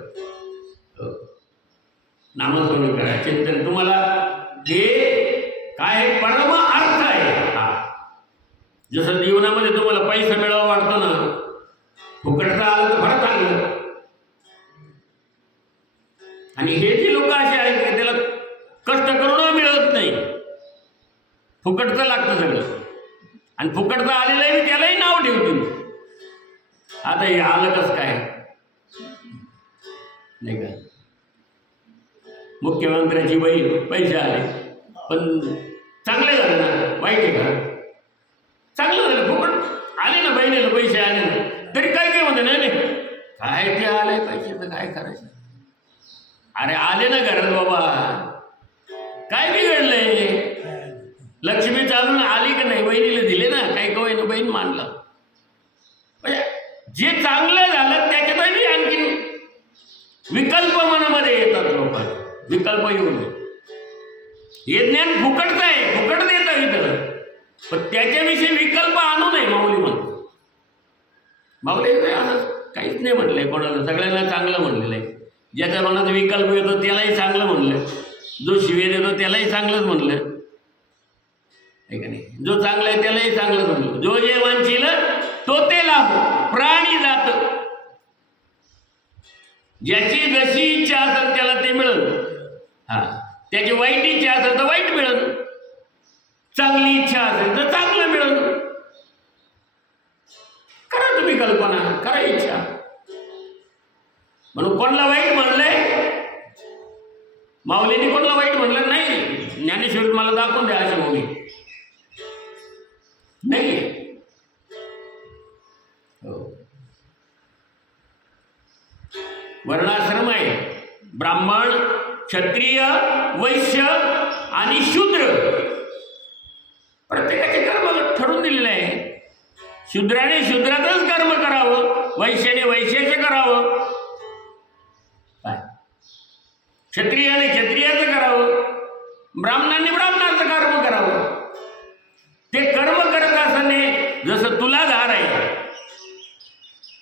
नामस्मरण करा, चिंतन. तुम्हाला हे काय परम अर्थ आहे. हा जसं जीवनामध्ये तुम्हाला पैसा मिळावा वाटतो ना, फुकटचा आलं तर फार चांगलं. आणि हे जे लोक असे आहेत की त्याला कष्ट करून मिळत नाही, फुकटचं लागतं सगळं. आणि फुकटचं आलेलं आहे त्यालाही नाव ठेवतील. आता हे आलं कसं काय नाही का. मुख्यमंत्र्याची बहीण पैसे आले पण चांगले झाले ना, वाईट आहे का. चांगलं झालं, फुकट आले ना, बहिणीला पैसे आले ना, तरी काय काय म्हणते नाही काय ते आले पैसे तर काय करायचं. अरे आले ना घरात बाबा, काय बिघडलंय. लक्ष्मी चालून आली का नाही, बहिणीला दिले ना, काही कवाय ना बहीण मानलं. म्हणजे जे चांगलं झालं त्याच्यातही आणखी विकल्प मनामध्ये येतात लोकांना. विकल्प येऊ नये. हे ज्ञान फुकटचं आहे, फुकट देतं इथं, पण त्याच्याविषयी विकल्प आणू नये. माऊली म्हणतो, माऊली असं काहीच नाही म्हटलंय कोणाला, सगळ्यांना चांगलं म्हणलेलं आहे. ज्याच्या मनात विकल्प येतो त्यालाही चांगलं म्हणलं, जो शिवे देतो त्यालाही चांगलंच म्हणलं, आहे का नाही. जो चांगला आहे त्यालाही चांगलंच म्हणलं. जो जे वांछील तो ते लाभ प्राणी जात. ज्याची जशी इच्छा असेल त्याला ते मिळेल. हा, त्याची वाईट इच्छा असेल तर वाईट मिळेल, चांगली इच्छा असेल तर चांगलं मिळेल. करा तुम्ही कल्पना, करा इच्छा. म्हणून कोणाला वाईट म्हणलंय, माऊलीने कोणाला वाईट म्हणलं नाही. ज्ञानेश्वर मला दाखवून द्या अशी माऊली नाही. वर्णाश्रम आहे, ब्राह्मण, क्षत्रिय, वैश्य आणि शूद्र. प्रत्येकाचे कर्म ठरवून दिलेले आहे. शूद्राने शूद्राचंच कर्म करावं, वैश्याने वैश्याचे करावं, क्षत्रियाने क्षत्रियाचं करावं, ब्राह्मणाने ब्राह्मणाचं कर्म करावं. ते कर्म करत असताना जसं तुलाधार आहे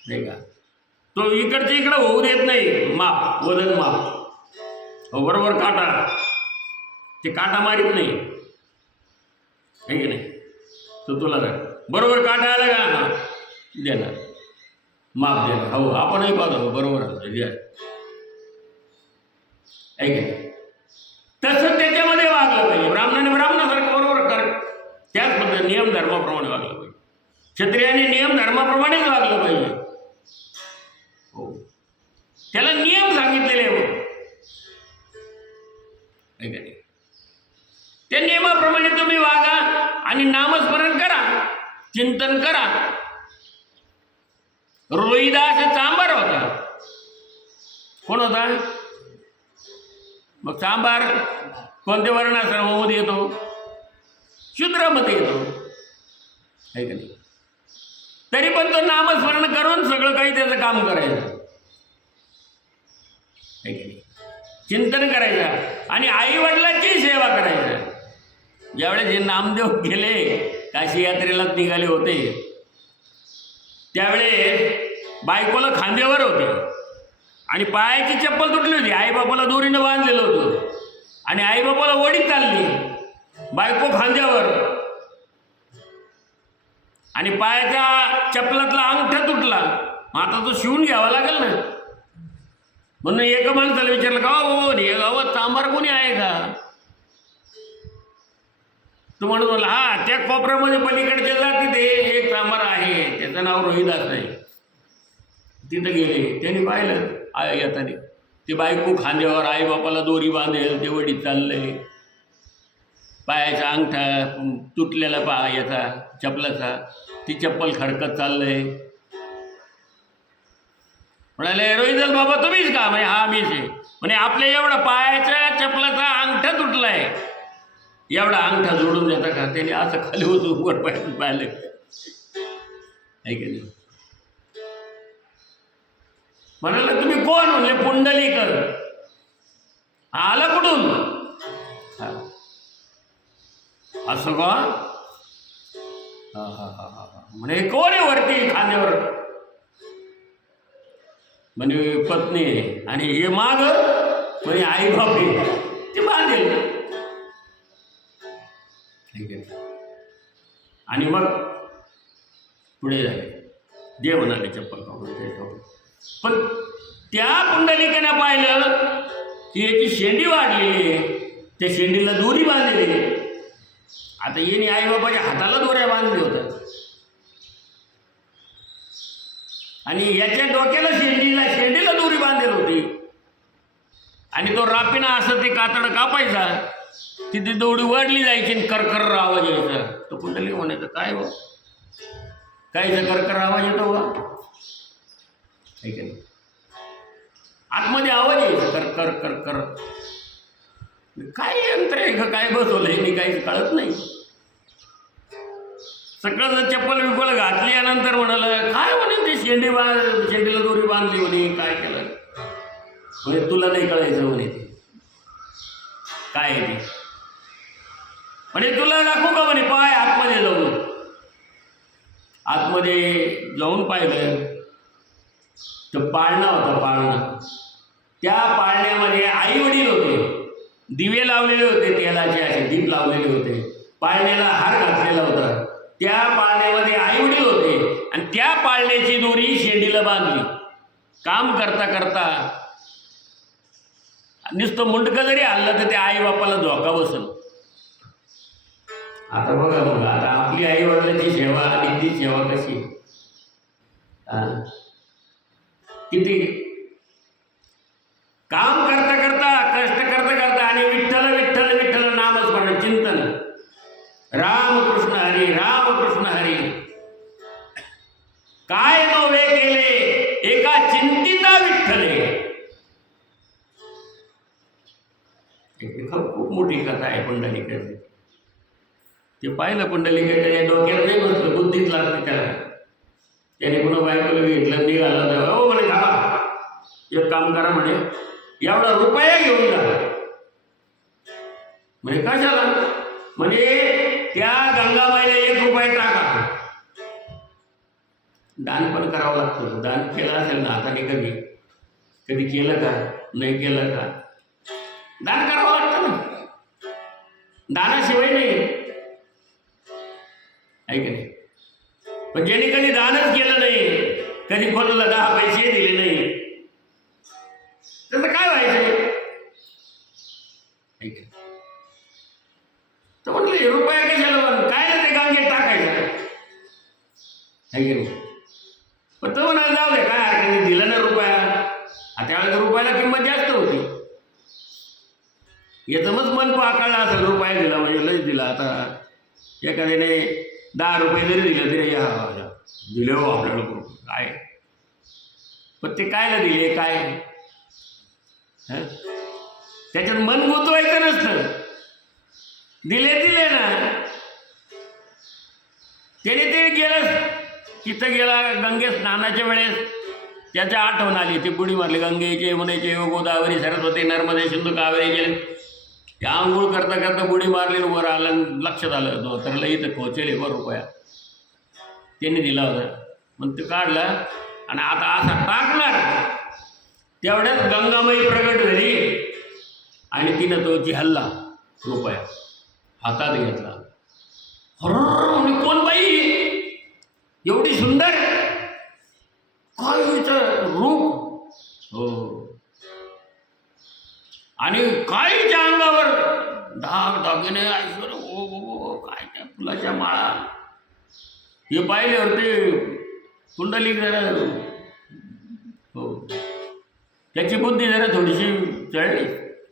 नाही का, तो इकडच्या इकडं होऊ देत नाही. माप, वजन माप बरोबर, काटा ते काटा मारित नाही, आहे की नाही. तो तुलाधार बरोबर काटा आला का देणार. माप देणं. हो, आपणही पाहतो बरोबर आहे. ऐक तसं त्याच्यामध्ये वागलं पाहिजे. ब्राह्मणाने ब्राह्मणासारखं बरोबर कर, त्याच पद्धतीने नियम धर्माप्रमाणे वागलं पाहिजे. क्षत्रियाने नियम धर्माप्रमाणेच वागलं पाहिजे. हो, त्याला नियम सांगितलेले आहे. ऐका नाही, त्या नियमाप्रमाणे तुम्ही वागा आणि नामस्मरण करा, चिंतन करा. रोहिदास चांभार होता. कोण होता? मग चांभार कोणत्या वर्णाश्रमामध्ये येतो? शूद्रामध्ये येतो. आहे का नाही? तरी पण तो नामस्मरण करून सगळं काही त्याचं काम करायचं. आहे का नाही? चिंतन करायचं आणि आई वडिलांची सेवा करायचं. ज्यावेळेस हे नामदेव गेले, काशी यात्रेला निघाले होते, त्यावेळेस बायकोला खांद्यावर होते आणि पायाची चप्पल तुटली होती. आईबापाला दोरीनं बांधलेलं होतं आणि आईबापाला ओढीत चालली, बायको खांद्यावर, आणि पायाच्या चप्पलातला अंगठा तुटला. मग आता तो शिवून घ्यावा लागेल ना. म्हणून एका माणसाला विचारलं, का हो हे गावात चांभार कोणी आहे का? तो म्हणत बोला, हा त्या कोपऱ्यामध्ये पलीकडच्या जाती ते एक चांभार आहे, त्याचं नाव रोहिदास आहे. तिथं गेले, त्यांनी पाहिलं येताने ते बायको खांद्यावर, आईबापाला दोरी बांधेल ते वडीत चाललंय, पायाचा अंगठा तुटलेला याचा चपलाचा, ती चप्पल खडकत चाललंय. म्हणाले, रोहिदास बाबा तुम्हीच का? म्हणजे हा मीच आहे. म्हणजे आपल्या एवढा पायाच्या चपलाचा अंगठा तुटलाय, एवढा अंगठा जोडून देता का? त्याने असं खाली होतो वर पाहिलं. आहे की नाही? म्हणाला तुम्ही कोण? म्हणले पुंडलीकर. आला कुठून? असं का? हा हा हा हा. म्हणे कोण आहे वरती खांद्यावर? म्हणे पत्नी आहे. आणि हे माग म्हणे आई बाप आहे, ते बांधेल. ठीक आहे. आणि मग पुढे झाले, दे म्हणाले चप्पल काढून ते ठेवून. पण त्या पुंडलिकाने पाहिलं की याची शेंडी वाढलेली आहे, त्या शेंडीला दोरी बांधलेली आहे. आता येणे आईबाबाच्या हाताला दोऱ्या बांधल्या होत्या आणि याच्या डोक्याला शेंडीला दोरी बांधलेली होती. आणि तो रापीना असं ते कातडं कापायचा, तिथे दौडी वाढली जायची आणि करकर आवाज यायचा. तो पुंडलिक म्हणायचं, काय हो कायचा करकर आवाज येतो बा? ऐक नाही, आतमध्ये आवाज यायचा कर कर कर कर. काय यंत्र आहे का काय बसवलंय मी काहीच कळत नाही. सगळं चप्पल विप्पल घातली यानंतर म्हणाल, काय म्हणे ते शेंडीला दोरी बांधली म्हणे, काय केलं म्हणे? तुला नाही कळायचं म्हणे ते काय आहे ते. म्हणे तुला दाखवू का म्हणे? पाय आतमध्ये जाऊन. आतमध्ये जाऊन पाहिलं तर पाळणा होता, पाळणा. त्या पाळण्यामध्ये आई वडील होते, दिवे लावलेले होते, तेलाचे असे दीप लावलेले होते, पाळण्याला हार घातलेला होता. त्या पाळण्यामध्ये आई वडील होते आणि त्या पाळण्याची दोरी शेंडीला बांधली. काम करता करता नुसतं मुंडकं जरी हल्लं तर त्या आई बापाला धोका बसल. आता बघा बघा, आता आपली आई वडिलांची सेवा आणि ती सेवा कशी, किती काम करता करता, कष्ट करता करता आणि विठ्ठल विठ्ठल विठ्ठल नामस्मरण चिंतन, रामकृष्ण हरी रामकृष्ण हरी. काय नव्हे केले एका चिंतिता विठ्ठले. खूप मोठी कथा आहे पुंडलिकाची. ते पाहिलं पुंडलिकाच्या डोक्यात नाही बसलं, बुद्धीत लागते त्याला. त्याने पुन्हा बायकोला घेतलं, निघाला तर हो म्हणे थांबा, एक काम करा म्हणे, एवढा रुपया घेऊन जा म्हणे. कशाला? म्हणजे त्या गंगाबाईला 1 रुपया टाका. दान पण करावं लागतं. दान केलं असेल ना हाताने, कधी कधी केलं का? नाही केलं का? दान करावं लागतं ना, दानाशिवाय नाही. ऐक नाही. पण ज्याने कधी दानच केलं नाही, कधी कोणाला 10 पैसे दिले नाही, त्याचं काय व्हायचं? तर म्हटलं हे रुपया कशाला काय ना ते गांगेत टाकायचं आहे की नाही. पण तो म्हणाला जाऊ दे, काय हरकत नाही, दिला ना रुपया. त्यावेळेला रुपयाला किंमत जास्त होती. याचं मन पाकळला असेल, रुपया दिला म्हणजे लयच दिला. आता एखाद्याने 10 रुपये जरी दिले तरी दिले हो आपल्याला काय, पण ते कायला दिले काय, त्याच्यात मन गुंतवायचं नसतं. दिले ना, त्याने ते गेलं तिथं गेला. गंगे स्नानाच्या वेळेस त्याच्या आठवण आली, ते बुडी मारली. गंगेचे यमुनेचे गोदावरी सरस्वती नर्मदे सिंधू कावेरी गेले. ते आंघोळ करता करता बुडी मारली, वर आलं, लक्षात आलं धोतरला इथं खोचेल बरं रुपया त्यांनी दिला होता. मग ते काढला आणि आता असा टाकणार, तेवढ्यात गंगामाई प्रगट झाली आणि तिनं तो हल्ला रुपया हातात घेतला. कोण बाई एवढी सुंदर, काय रूप, हो, आणि कायच्या अंगावर दाग दागिने ऐश्वर, ओ काय त्या फुलाच्या माळा, हे पाहिल्यावर ते कुंडली जरा, हो, त्याची बुद्धी जरा थोडीशी चढली.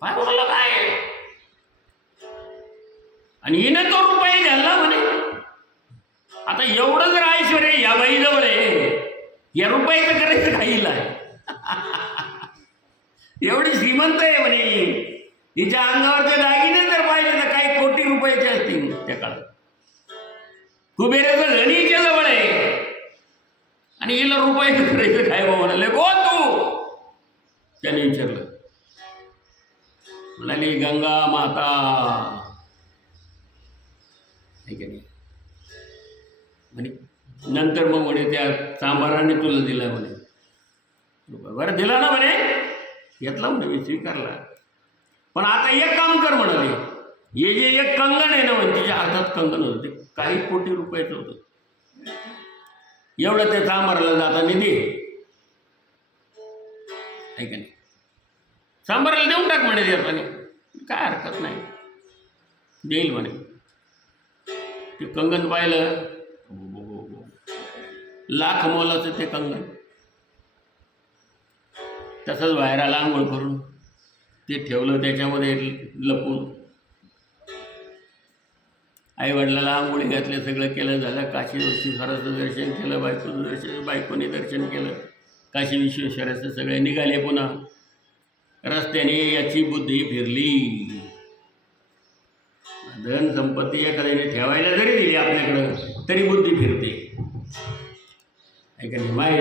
काय बोलला काय, आणि हिनं तो रुपये घालला म्हणे. आता एवढं जर ऐश्वर या बाईजवळ आहे, या रुपयाचं करायचं खाईल आहे. एवढी श्रीमंत आहे म्हणे, हिच्या अंगावरचे दागिने जर पाहिले तर काही कोटी रुपयाचे असतील त्या काळात. कुबेराचं गणीच्या जवळ आहे आणि हिला रुपयाचं करायचं काय बा म्हणाले. कोण तू, त्याने विचारलं. म्हणाली गंगा माता, म्हणे. नंतर मग म्हणे त्या सांबाराने तुला दिला म्हणे, बरं दिला ना म्हणे, घेतला म्हणे मी, स्वीकारला. पण आता एक काम कर म्हणाले, हे जे एक कंगण आहे ना म्हणे, तिच्या हातात कंगण होतं, ते काही कोटी रुपयाचं होतं. एवढं त्या सांबाराला जाताना दे, ऐका नाही, सांबाराला देऊन टाक म्हणे देताना, काय हरकत नाही, देईल म्हणे. ते कंगन पाहिलं, लाख मोलाचं ते कंगन. तसंच बाहेर आला आंघोळ करून, ते ठेवलं त्याच्यामध्ये लपून. आईवडिलाला आंघोळी घातले, सगळं केलं झालं. काशी विश्वेश्वराचं दर्शन केलं, बायकोने दर्शन केलं, काशी विश्वेश्वराचं. सगळे निघाले. पुन्हा रस्त्याने याची बुद्धी फिरली. धन संपत्ती एखाद्याने ठेवायला जरी दिली आपल्याकडं तरी बुद्धी फिरते, ऐका नाही. माय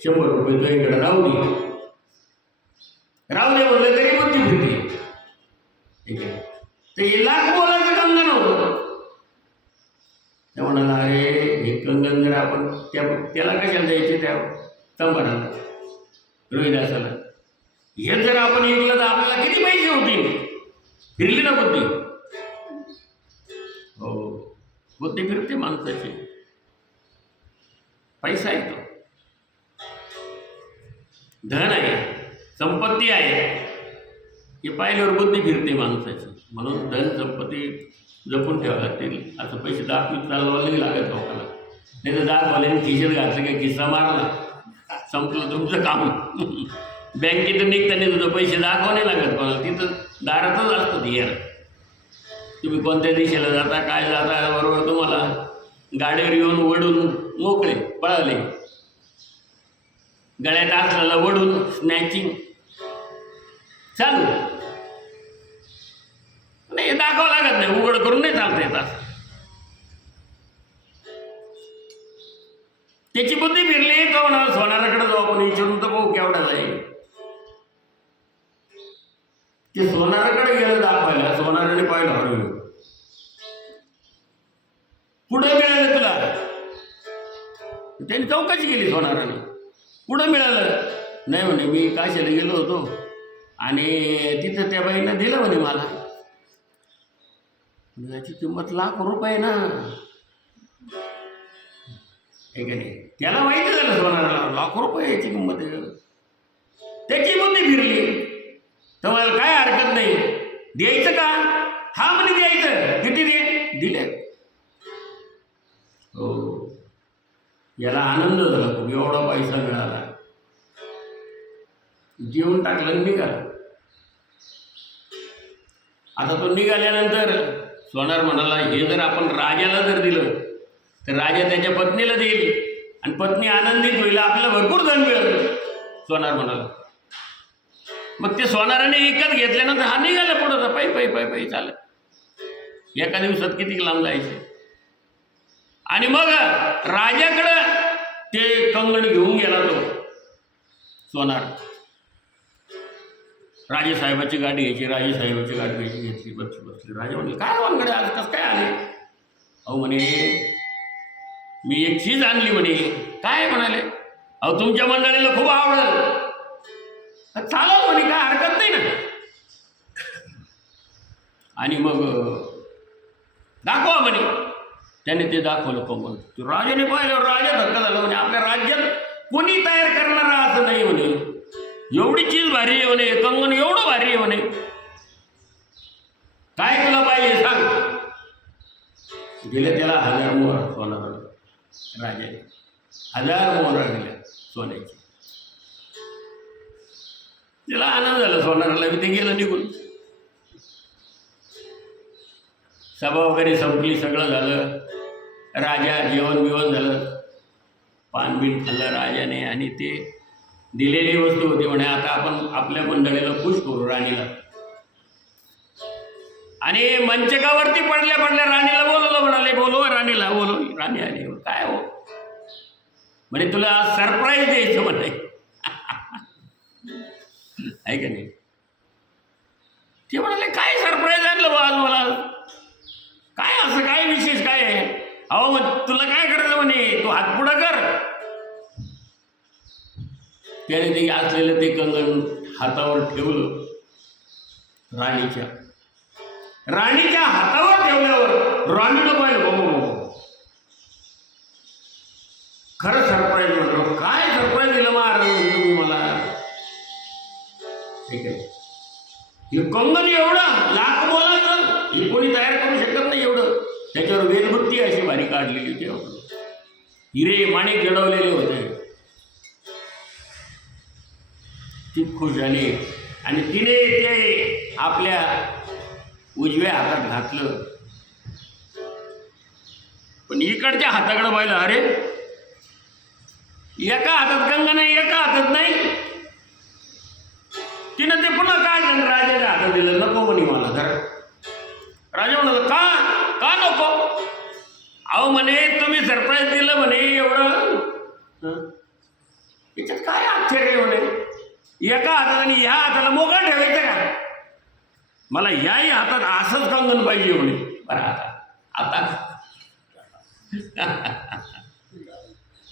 100 रुपये तो इकडं राहू दे म्हणलं तरी बुद्धी फिरते, ठीक आहे. तर हे लाख मोलाचं कंगन होतं. त्या म्हणाला, अरे हे कंगन जर आपण त्याला कशाला द्यायचे, त्या तंबाराला, रोहिदासाला, हे जर आपण ऐकलं तर आपल्याला किती पैसे होतील. फिरली ना बुद्धी, हो, बुद्धी फिरते माणसाची. पैसा येतो, धन आहे, संपत्ती आहे, हे पाहिल्यावर बुद्धी फिरते माणसाची. म्हणून धन संपत्ती जपून ठेवावं लागतील. असं पैसे दाखवीत चालवायला नाही लागत लोकांना. नाही तर दाखवाल्याने खिशात घातलं का किस्सा मारला, संपलं तुमचं काम. बँकेतून निघताना तुझं पैसे दाखवा नाही लागत कोणाला, तिथं दारातच असतं धियर. तुम्ही कोणत्या दिशेला जाता, काय जाता, बरोबर तुम्हाला गाडीवर येऊन वडून मोकळे पळाले. गळ्यात असलेला वडून स्नॅचिंग चालू. नाही दाखवावं लागत नाही, उघड करून नाही चालता येत. असं त्याची बुद्धी फिरली. तो म्हणा सोनाराकडे जाऊ आपण, विचारून तर भाऊ केवढा जाईल. ते सोनाराकडे गेलं दाखवायला, सोनाराने पाहिलं, हरवलं. पुढे मिळालं तुला, त्यांनी चौकशी केली सोनाराने, पुढं मिळालं नाही म्हणे. मी काशीला गेलो होतो आणि तिथं त्या बाईनं दिलं म्हणे मला. याची किंमत लाख रुपये ना. हे का नाही? त्याला माहिती झालं सोनाराला लाखो रुपये याची किंमत आहे. त्याची बुद्धी फिरली. तर मला काय हरकत नाही, द्यायचं का? हा म्हणे द्यायचं. किती दे? दिले. हो, याला आनंद झाला खूप, एवढा पैसा मिळाला. जेवून टाकलं, निघाला. आता तो निघाल्यानंतर सोनार म्हणाला, हे जर आपण राजाला जर दिलं तर राजा त्याच्या पत्नीला देईल आणि पत्नी आनंदित होईल, आपल्याला भरपूर धन मिळेल. सोनार म्हणाला. मग ते सोनाराने विकत घेतल्यानंतर हा निघाला पुढं, पायी पायी पायी पायी चालत. एका दिवसात किती लांब जायचे. आणि मग राजाकडं ते कंगण घेऊन गेला तो सोनार. राजेसाहेबाची गाडी घ्यायची, राजेसाहेबाची गाडी घ्यायची, घेतली. बसली. राजा म्हणले, काय वानगडे आज कसं काय आले? अहो म्हणे, मी एक चीज आणली म्हणे. काय म्हणाले? अहो तुमच्या मंडळीला खूप आवडेल. चालव म्हणे, काय हरकत नाही ना. आणि मग दाखवा म्हणे. त्याने ते दाखवलं कंगन. राजाने पाहिलं, राजा धक्का झाला म्हणे, आपल्या राज्यात कोणी तयार करणारा असं नाही म्हणे. एवढी चीज भारी आहे म्हणे, कंगन एवढं भारी आहे म्हणे. काय तुला पाहिजे सांग. दिले त्याला 1000 मोहरा सोनाराला. राजाने 1000 मोहरा दिल्या सोन्याची. त्याला आनंद झाला सोनाराला. ते गेलं निघून. सभा वगैरे संपली, सगळं झालं. राजा जेवण बिवण झालं, पान बिन खाल्लं राजाने. आणि ते दिलेली वस्तू होती म्हणे, आता आपण आपल्या मंडळीला खुश करू, राणीला. आणि मंचकावरती पडल्या पडल्या राणीला बोलवलं. म्हणाले, बोलवा राणीला. बोलवली. राणी आली. काय हो म्हणे, तुला सरप्राईज द्यायचं म्हणे. आहे का नाही? ते म्हणाले, काय सरप्राईज आणलं बा आज मला? काय असं काय विशेष काय आहे? अहो मग तुला काय करायचं म्हणे, तू हात पुढं कर. त्याने ते असलेलं ते कंगन हातावर ठेवलं. राणीच्या हातावर ठेवल्यावर राणीनं पाहिलं, बाबा खरं सरप्राईज. म्हटलं, काय सरप्राईज दिलं महाराज तुम्ही मला? ठीक आहे, हे कंगन एवढं लाख बोलाचं हे कोणी तयार करू शकत नाही. एवढं त्याच्यावर वेलबुट्टी अशी भारी काढलेली होती. हिरे माणिक जडवलेले होते. ती खुश झाली आणि तिने ते आपल्या उजव्या हातात घातलं. पण इकडच्या हाताकडे पाहिलं, अरे एका हातात कंगन नाही, एका हातात नाही. तिनं ते पुन्हा काढलं, राजाच्या हातात दिलं. नको म्हणे मला जरा. राजा म्हणाला, का नको? अहो म्हणे, तुम्ही सरप्राईज दिलं म्हणे एवढं, याच्यात काय आश्चर्य म्हणे. एका हातात आणि ह्या हाताला मोकळं ठेवायचं का? मला ह्याही हातात असंच कंगन पाहिजे म्हणे. बरं आता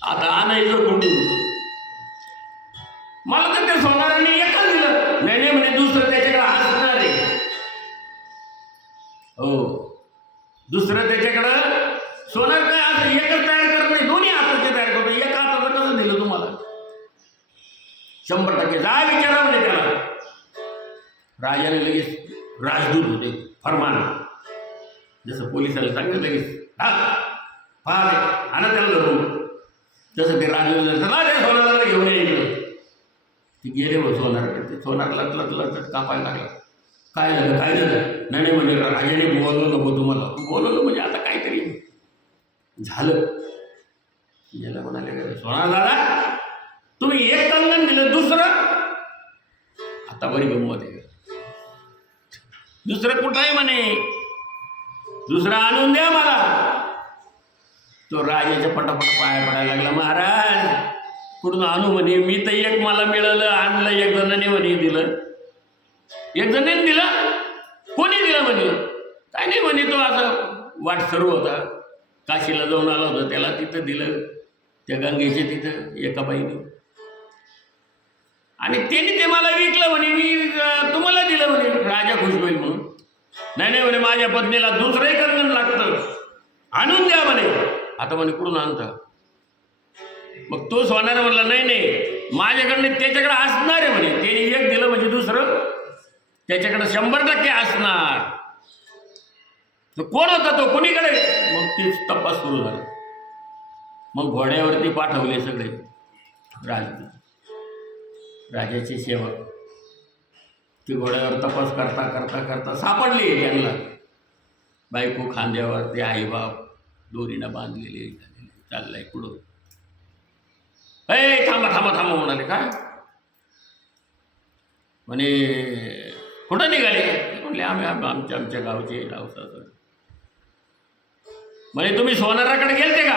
आता आणायचं कुठून? मला तर ते सोनाराने एकच दिलं. नाही म्हणे, दुसरं त्याच्याकडे असणार आहे. हो, दुसरं त्याच्याकडं सोनार काय असं एकच तयार करत नाही, दोन्ही हाताचे तयार करतो. एका हाताचं कसं दिलं तुम्हाला? 100% जा विचारा म्हणे त्याला. राजाने लगेच, राजदूत होते, फरमान जसं पोलिसाला सांगितलं, लगेच आणा त्याला धरून. तसं ते राजदूत सोनाराला घेऊन यायचं. ते गेले हो सोनारकडे. ते सोनार लटलट कापायला लागला. काय झालं? नाही म्हणजे राजाने बोलवलं नको तुम्हाला. बोलवलं म्हणजे आता काहीतरी झालं. याला म्हणाले, सोनार दादा तुम्ही एक कंगन दिलं, दुसरं आता बरी गंमत आहे. दुसरं कुठं आहे म्हणे, दुसरं आणून द्या मला. तो राजाच्या पटापट पाया पडायला लागला. महाराज कुठून आणू म्हणे, मी तर एक मला मिळालं, आणलं. एक जणाने म्हणे दिलं, एक जणाने दिलं. कोणी दिलं म्हणे? काय नाही म्हणे, तो असं वाट सर्व होता, काशीला जाऊन आला होता, त्याला तिथं दिलं, त्या गंगेच्या तिथं एका बाईने. आणि त्यांनी ते मला विकलं म्हणे, मी तुम्हाला दिलं म्हणे, राजा खुश होईल म्हणून. नाही म्हणे, माझ्या पत्नीला दुसरंही कंगन लागतं, आणून द्या म्हणे. आता म्हणे, कुठून आणता? मग तो सोनार म्हणला नाही नाही माझ्याकडनं त्याच्याकडे असणार आहे म्हणे. त्याने एक दिलं म्हणजे दुसरं त्याच्याकडे 100% असणार. तो कोण होता तो कोणीकडे. मग तीच तपास सुरू झाला. मग घोड्यावरती पाठवले सगळे राजाचे सेवक. ते घोड्यावर तपास करता करता करता सापडले त्यांना. बायको खांद्यावर ते आईबाप दोरीनं बांधलेले चाललाय पुढं. थांबा थांबा थांबा म्हणाले. काय म्हणे कुठं निघाले. म्हणले आम्ही आमच्या गावचे गावचा. म्हणे तुम्ही सोनाराकडे गेलते का.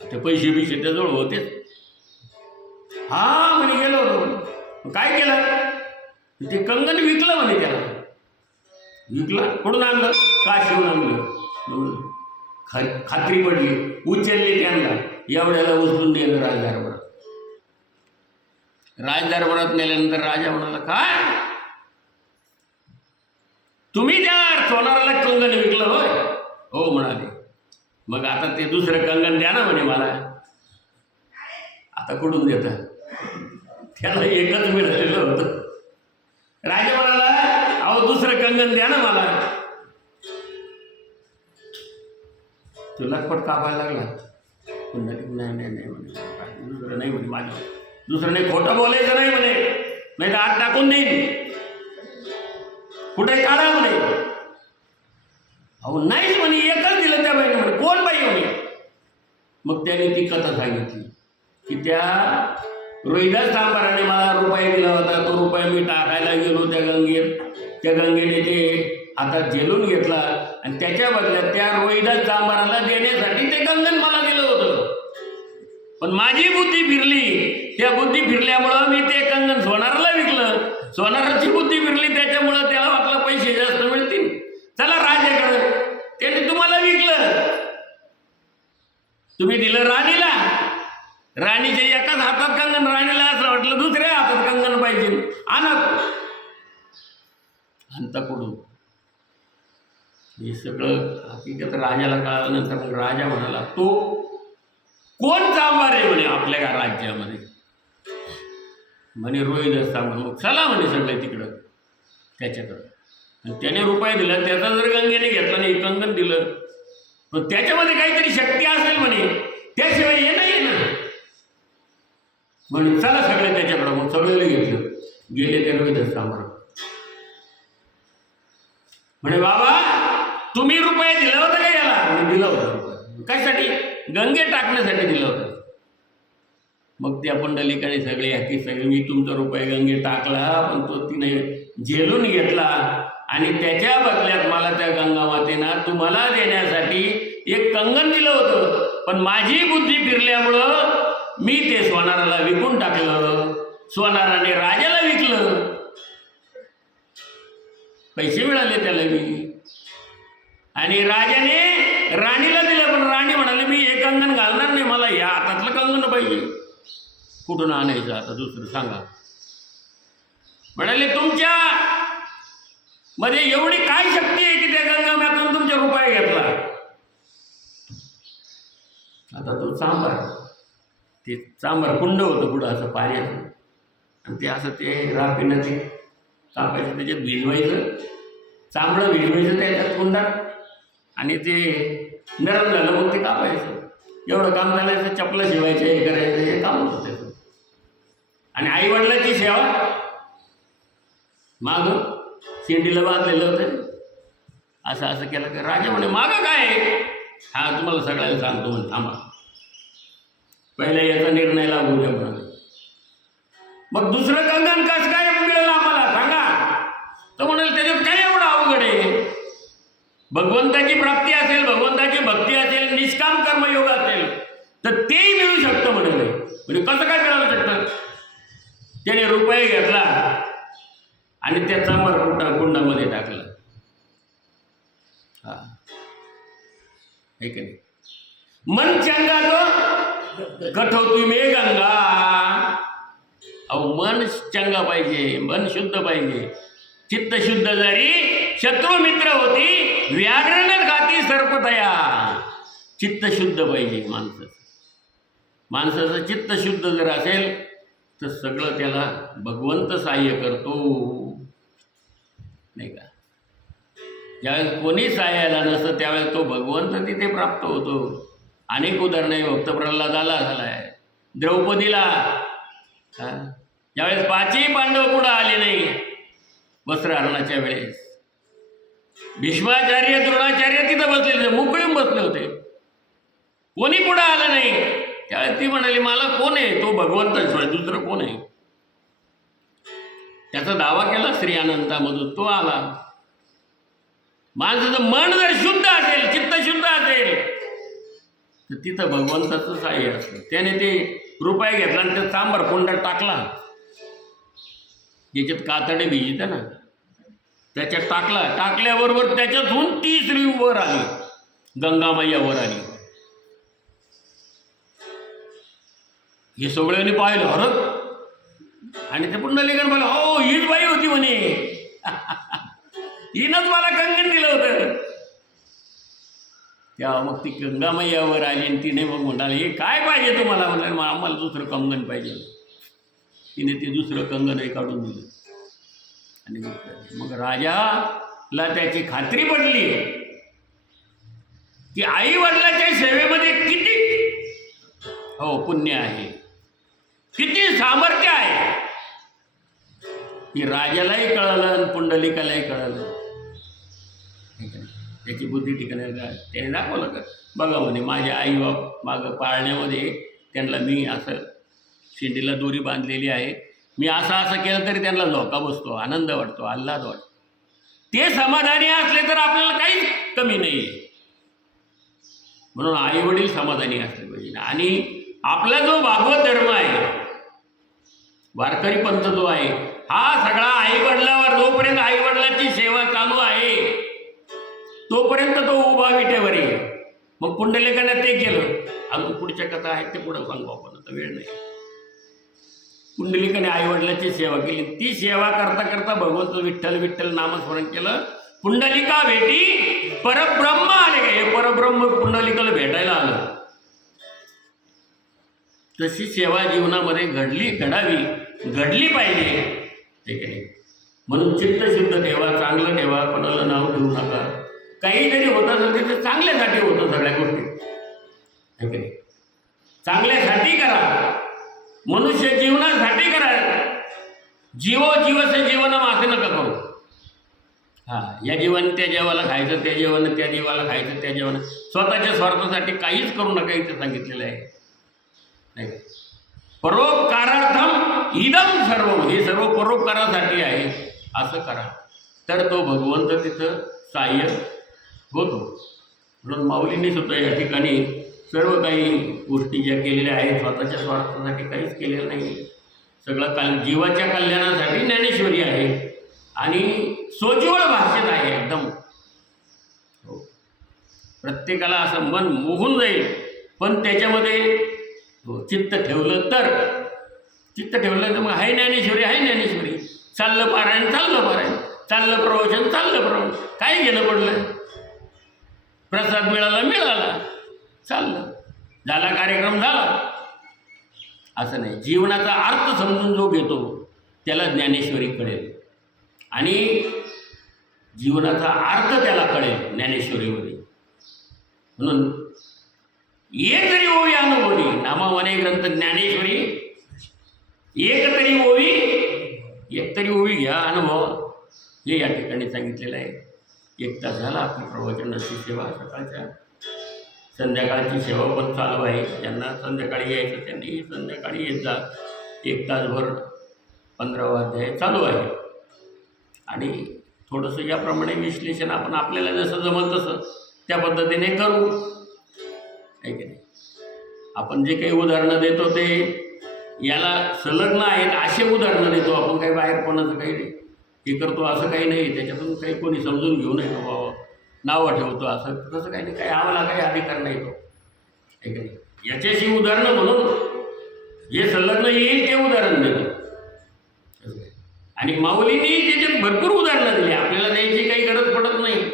ते पैसे बिशे त्याजवळ होते. हा म्हणे गेलो होतो. काय केलं. ते कंगन विकलं म्हणे. त्याला विकलं. कुठून आणलं. काशीहून आणलं. खात्री पडली. उचलली त्यांना. एवढ्याला उचलून नेलं राजदरबारात. राजदरबारात नेल्यानंतर राजा म्हणाला काय तुम्ही त्या सोनाराला कंगन विकलं होय. हो म्हणाले. मग आता ते दुसरं कंगन द्या ना म्हणे मला. आता कुठून देतात. त्याला एकच मिळालेलं होतं. राजा म्हणाला अहो दुसरं कंगन द्या ना मला. तो लटपट कापायला लागला. नाही नाही नाही म्हणे दुसरं नाही म्हणे माझं. दुसरं नाही खोटं बोलायचं नाही म्हणे. नाही तर आत टाकून देईन. कुठे काढा म्हणे. अहो नाहीच म्हणे एकच दिलं त्या बाईने म्हणे. कोण बाई म्हणे. मग त्याने ती कथा सांगितली की त्या रोहिदास सांबाराने मला रुपये दिला होता. तो रुपये मी टाकायला गेलो त्या गंगेत. त्या गंगेने ते हातात झेलून घेतला आणि त्याच्या बदल्यात त्या रोहिदास सांबाराला देण्यासाठी ते कंगन मला दिलं होतं. पण माझी बुद्धी फिरली. त्या बुद्धी फिरल्यामुळं मी ते कंगन सोनाराला विकलं. सोनाराची बुद्धी फिरली त्याच्यामुळं त्याला वाटलं पैसे जास्त मिळतील. चला राजाकडे. त्याने तुम्हाला विकलं. तुम्ही दिलं राणीला. राणीच्या एकाच हातात कंगन. राणीला असं वाटलं दुसऱ्या हातात कंगन पाहिजे. आणता कुठून. हे सगळं हकीकत राजाला कळाल्यानंतर मग राजा म्हणाला तो कोण सांबार आहे म्हणे आपल्या राज्यामध्ये. म्हणे रोहिदास सांबार. मग चला म्हणे सगळे तिकडं त्याच्याकडं. आणि त्याने रुपये दिला. त्याचा जर गंगेने घेतला नाही कंगन दिलं पण त्याच्यामध्ये काहीतरी शक्ती असेल म्हणे. त्याशिवाय हे नाही ना म्हणे. चला सगळे त्याच्याकडं. मग सगळ्याला घेतलं. गेले ते रोहिदास सांबार. म्हणे बाबा तुम्ही रुपये दिला होता का याला. मी दिला होता रुपये. कशासाठी. गंगे टाकण्यासाठी दिलं होतं. मग त्या पुंडलिकाने सगळे हकी सगळे मी तुमचा रुपये गंगे टाकला पण तो तिने झेलून घेतला आणि त्याच्या बदल्यात मला त्या गंगा मातेनं तुम्हाला देण्यासाठी एक कंगन दिलं होतं. पण माझी बुद्धी फिरल्यामुळं मी ते सोनाराला विकून टाकलं. सोनाराने राजाला विकलं. पैसे मिळाले त्याला मी. आणि राजाने राणीला दिलं. पण राणी म्हणाली मी हे कंगन घालणार नाही. मला या हातातलं कंगन पाहिजे. कुठून आणायचं आता दुसरं सांगा. म्हणाले तुमच्या मध्ये एवढी काय शक्ती आहे की त्या गंगा मातेनं तुमच्या रुपये घेतला. आता तो चांबार. ते चांबार कुंड होतं पुढं असं पाण्याचं. आणि ते असं ते रापीनं ते कापायचं त्याच्यात भिजवायचं. चांबडं भिजवायचं त्याच्यात कुंडात आणि ते नरम झालं मग ते कापायचं. एवढं काम चालायचं. चपलं शिवायचं हे करायचं हे काम होतं त्याचं. आणि आईवडिलांची सेवा मागं शेंडीला बांधलेलं होतं. असं असं केलं की राजा म्हणे मागं काय. हा तुम्हाला सगळ्याला सांगतो म्हणे थांबा. पहिला याचा निर्णय लागू द्या म्हणाले. मग दुसरं कंगन कसं काय मिळेल आम्हाला सांगा. तर म्हणाल त्याच्यात काय एवढं अवघड आहे. भगवंताची प्राप्ती असेल भगवंताची भक्ती असेल निष्काम कर्मयोग असेल तर तेही मिळू शकतं म्हणाले. म्हणजे कसं काय मिळालं शकतं. त्याने रुपये घेतला आणि त्या चांबार कुंडामध्ये टाकलं. हा हे की नाही. मन चंगा तो कठवती मे गंगा. अहो मन चंगा पाहिजे. मन शुद्ध पाहिजे. चित्त शुद्ध जरी शत्रू मित्र होती व्याघ्रण घाती सर्पतया. चित्त शुद्ध पाहिजे माणसं. माणसाचं चित्त शुद्ध जर असेल तर सगळं त्याला भगवंत सहाय्य करतो, नाही का. ज्यावेळेस कोणी सहाय्याला नसतं त्यावेळेस तो भगवंत तिथे प्राप्त होतो. अनेक उदाहरणं आहे. भक्त प्रल्हादाला झाला आहे, द्रौपदीला. ज्यावेळेस पाचही पांडव पुढं आले नाही वस्त्रहरणाच्या वेळेस, भीष्माचार्य द्रोणाचार्य तिथं बसलेले, मुकळून बसले होते, कोणी पुढं आलं नाही. त्यावेळेस ती म्हणाली मला कोण आहे, तो भगवंताशिवाय दुसरं कोण आहे. त्याचा दावा केला श्री अनंतामधून, तो आला. माणसाचं मन जर शुद्ध असेल, चित्त शुद्ध असेल तर तिथं भगवंताचं सहाय्य असतं. त्याने ते रुपये घेतला आणि त्या चांबर कुंडात टाकला, ज्याच्यात कातडे भिजते ना, त्याच्यात टाकला. टाकल्याबरोबर त्याच्यातून ती स्त्री वर आली, गंगामय्या वर आली. हे सगळ्यांनी पाहिलं, अरे, आणि ते पुंडलिकाने बोलले हो हीच बाई होती म्हणे, हिनंच मला कंगन दिलं होतं. तेव्हा मग ती गंगामय्यावर आली आणि तिने मग म्हणाले हे काय पाहिजे तुम्हाला. म्हणाले मग आम्हाला दुसरं कंगन पाहिजे. तिने ते दुसरं कंगनही काढून दिलं. आणि मग राजाला त्याची खात्री पडली की आई वडिलाच्या सेवेमध्ये किती पुण्य आहे, किती सामर्थ्य आहे. की राजालाही कळालं आणि पुंडलिकालाही कळालं. त्याची बुद्धी ठिकाणी त्याने दाखवलं का बघा म्हणे माझ्या आई बाप मागं पाळण्यामध्ये त्यांना मी असं शेंडीला दोरी बांधलेली आहे, मी असं केलं तरी त्यांना झोका बसतो, आनंद वाटतो, आल्हाद वाटतो. ते समाधानी असले तर आपल्याला काहीच कमी नाही आहे. म्हणून आई वडील समाधानी असले पाहिजे. आणि आपला जो भागवत धर्म आहे, वारकरी पंथ जो आहे, हा सगळा आईवडिलावर, जोपर्यंत आईवडिलाची सेवा चालू आहे तोपर्यंत तो उभा विटेवर आहे. मग पुंडलिकाने ते केलं. अजून पुढच्या कथा आहेत ते पुढं सांगू आपण, आता वेळ नाही. पुंडलिकाने आईवडिलाची सेवा केली. ती सेवा करता करता भगवंत विठ्ठल विठ्ठल नामस्मरण केलं. पुंडलिका भेटी परब्रह्म आले का, हे परब्रह्म पुंडलिकाला भेटायला आलं. तशी सेवा जीवनामध्ये घडली पाहिजे, ठीक आहे. म्हणून चित्त शुद्ध ठेवा, चांगलं ठेवा, कोणाला नाव ठेवू नका. काही जरी होत असेल ते चांगल्यासाठी होतं, सगळ्या गोष्टी, ठीक आहे. चांगल्यासाठी करा, मनुष्य जीवनासाठी करा. जीवसे जीवन मासे नका करू. या जीवन त्या जेवाला खायचं, त्या जेवण त्या देवाला खायचं, त्या जेवण स्वतःच्या स्वार्थासाठी काहीच करू नका इथे सांगितलेलं आहे, नाही. परोपकारार्थम इदम सर्व, हे सर्व परोपकारासाठी आहे, असं करा तर तो भगवंत तिथं सहाय्य होतो. म्हणून माऊलींनी सुद्धा या ठिकाणी सर्व काही गोष्टी ज्या केलेल्या आहेत स्वतःच्या स्वार्थासाठी काहीच केलेलं नाही. सगळं जीवाच्या कल्याणासाठी ज्ञानेश्वरी आहे आणि सोज्वळ भाषेत आहे एकदम. प्रत्येकाला असं मन मोहून जाईल. पण त्याच्यामध्ये चित्त ठेवलं तर मग आहे ज्ञानेश्वरी. चाललं पारायण, चाललं प्रवचन, काय घेणं पडलं. प्रसाद मिळाला, चाललं, झाला कार्यक्रम झाला, असं नाही. जीवनाचा अर्थ समजून जो घेतो त्याला ज्ञानेश्वरी कळेल आणि जीवनाचा अर्थ त्याला कळेल ज्ञानेश्वरीमध्ये. म्हणून एक तरी ओवी अनुभवली, नामावने ग्रंथ ज्ञानेश्वरी, एक तरी ओवी घ्या अनुभव, हे या ठिकाणी सांगितलेलं आहे. 1 तास झाला आपली प्रवचनाची सेवा, सकाळच्या संध्याकाळची सेवा पण चालू आहे. ज्यांना संध्याकाळी यायचं त्यांनी संध्याकाळी येत जा. 1 तासभर 15वा अध्याय चालू आहे. आणि थोडंसं याप्रमाणे विश्लेषण आपण आपल्याला जसं जमल तसं त्या पद्धतीने करू, आहे की नाही. आपण जे काही उदाहरणं देतो ते याला संलग्न आहेत असे उदाहरणं देतो आपण. काही बाहेर कोणाचं काही हे करतो असं काही नाही. त्याच्यातून काही कोणी समजून घेऊ नये बाबा नावं ठेवतो असं तसं काही नाही. काही आम्हाला काही अधिकार नाही तो, आहे की नाही. याच्याशी उदाहरणं म्हणून जे संलग्न येईल ते उदाहरण देतो. आणि माऊलींनी त्याच्यात भरपूर उदाहरणं दिली, आपल्याला द्यायची काही गरज पडत नाही.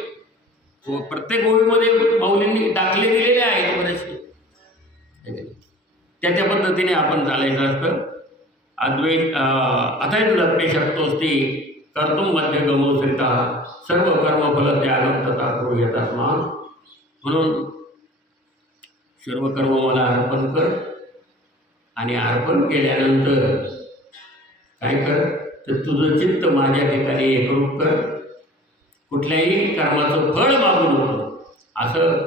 प्रत्येक ओळीमध्ये माऊलींनी दाखले दिलेले आहेत बरेचसे. त्याच्या पद्धतीने आपण चालायचं असतं. अद्वैत अथैतदप्पे शक्तोस्ती कर्तुम मध्य गमोश्रिता सर्व कर्मफल त्यागम तथा कुरु यथात्मान. म्हणून सर्व कर्म मला अर्पण कर आणि अर्पण केल्यानंतर काय कर तर तुझं चित्त माझ्या ठिकाणी एकरूप कर. कुठल्याही कर्माचं फळ मागू नको असं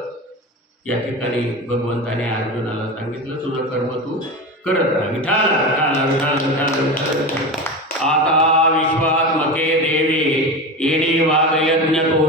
या ठिकाणी भगवंताने अर्जुनाला सांगितलं. तुझं कर्म तू करत राहा. विठाल विठाल विठाल विठाल. आता विश्वात्मके देवी येणे वागयज्ञ तो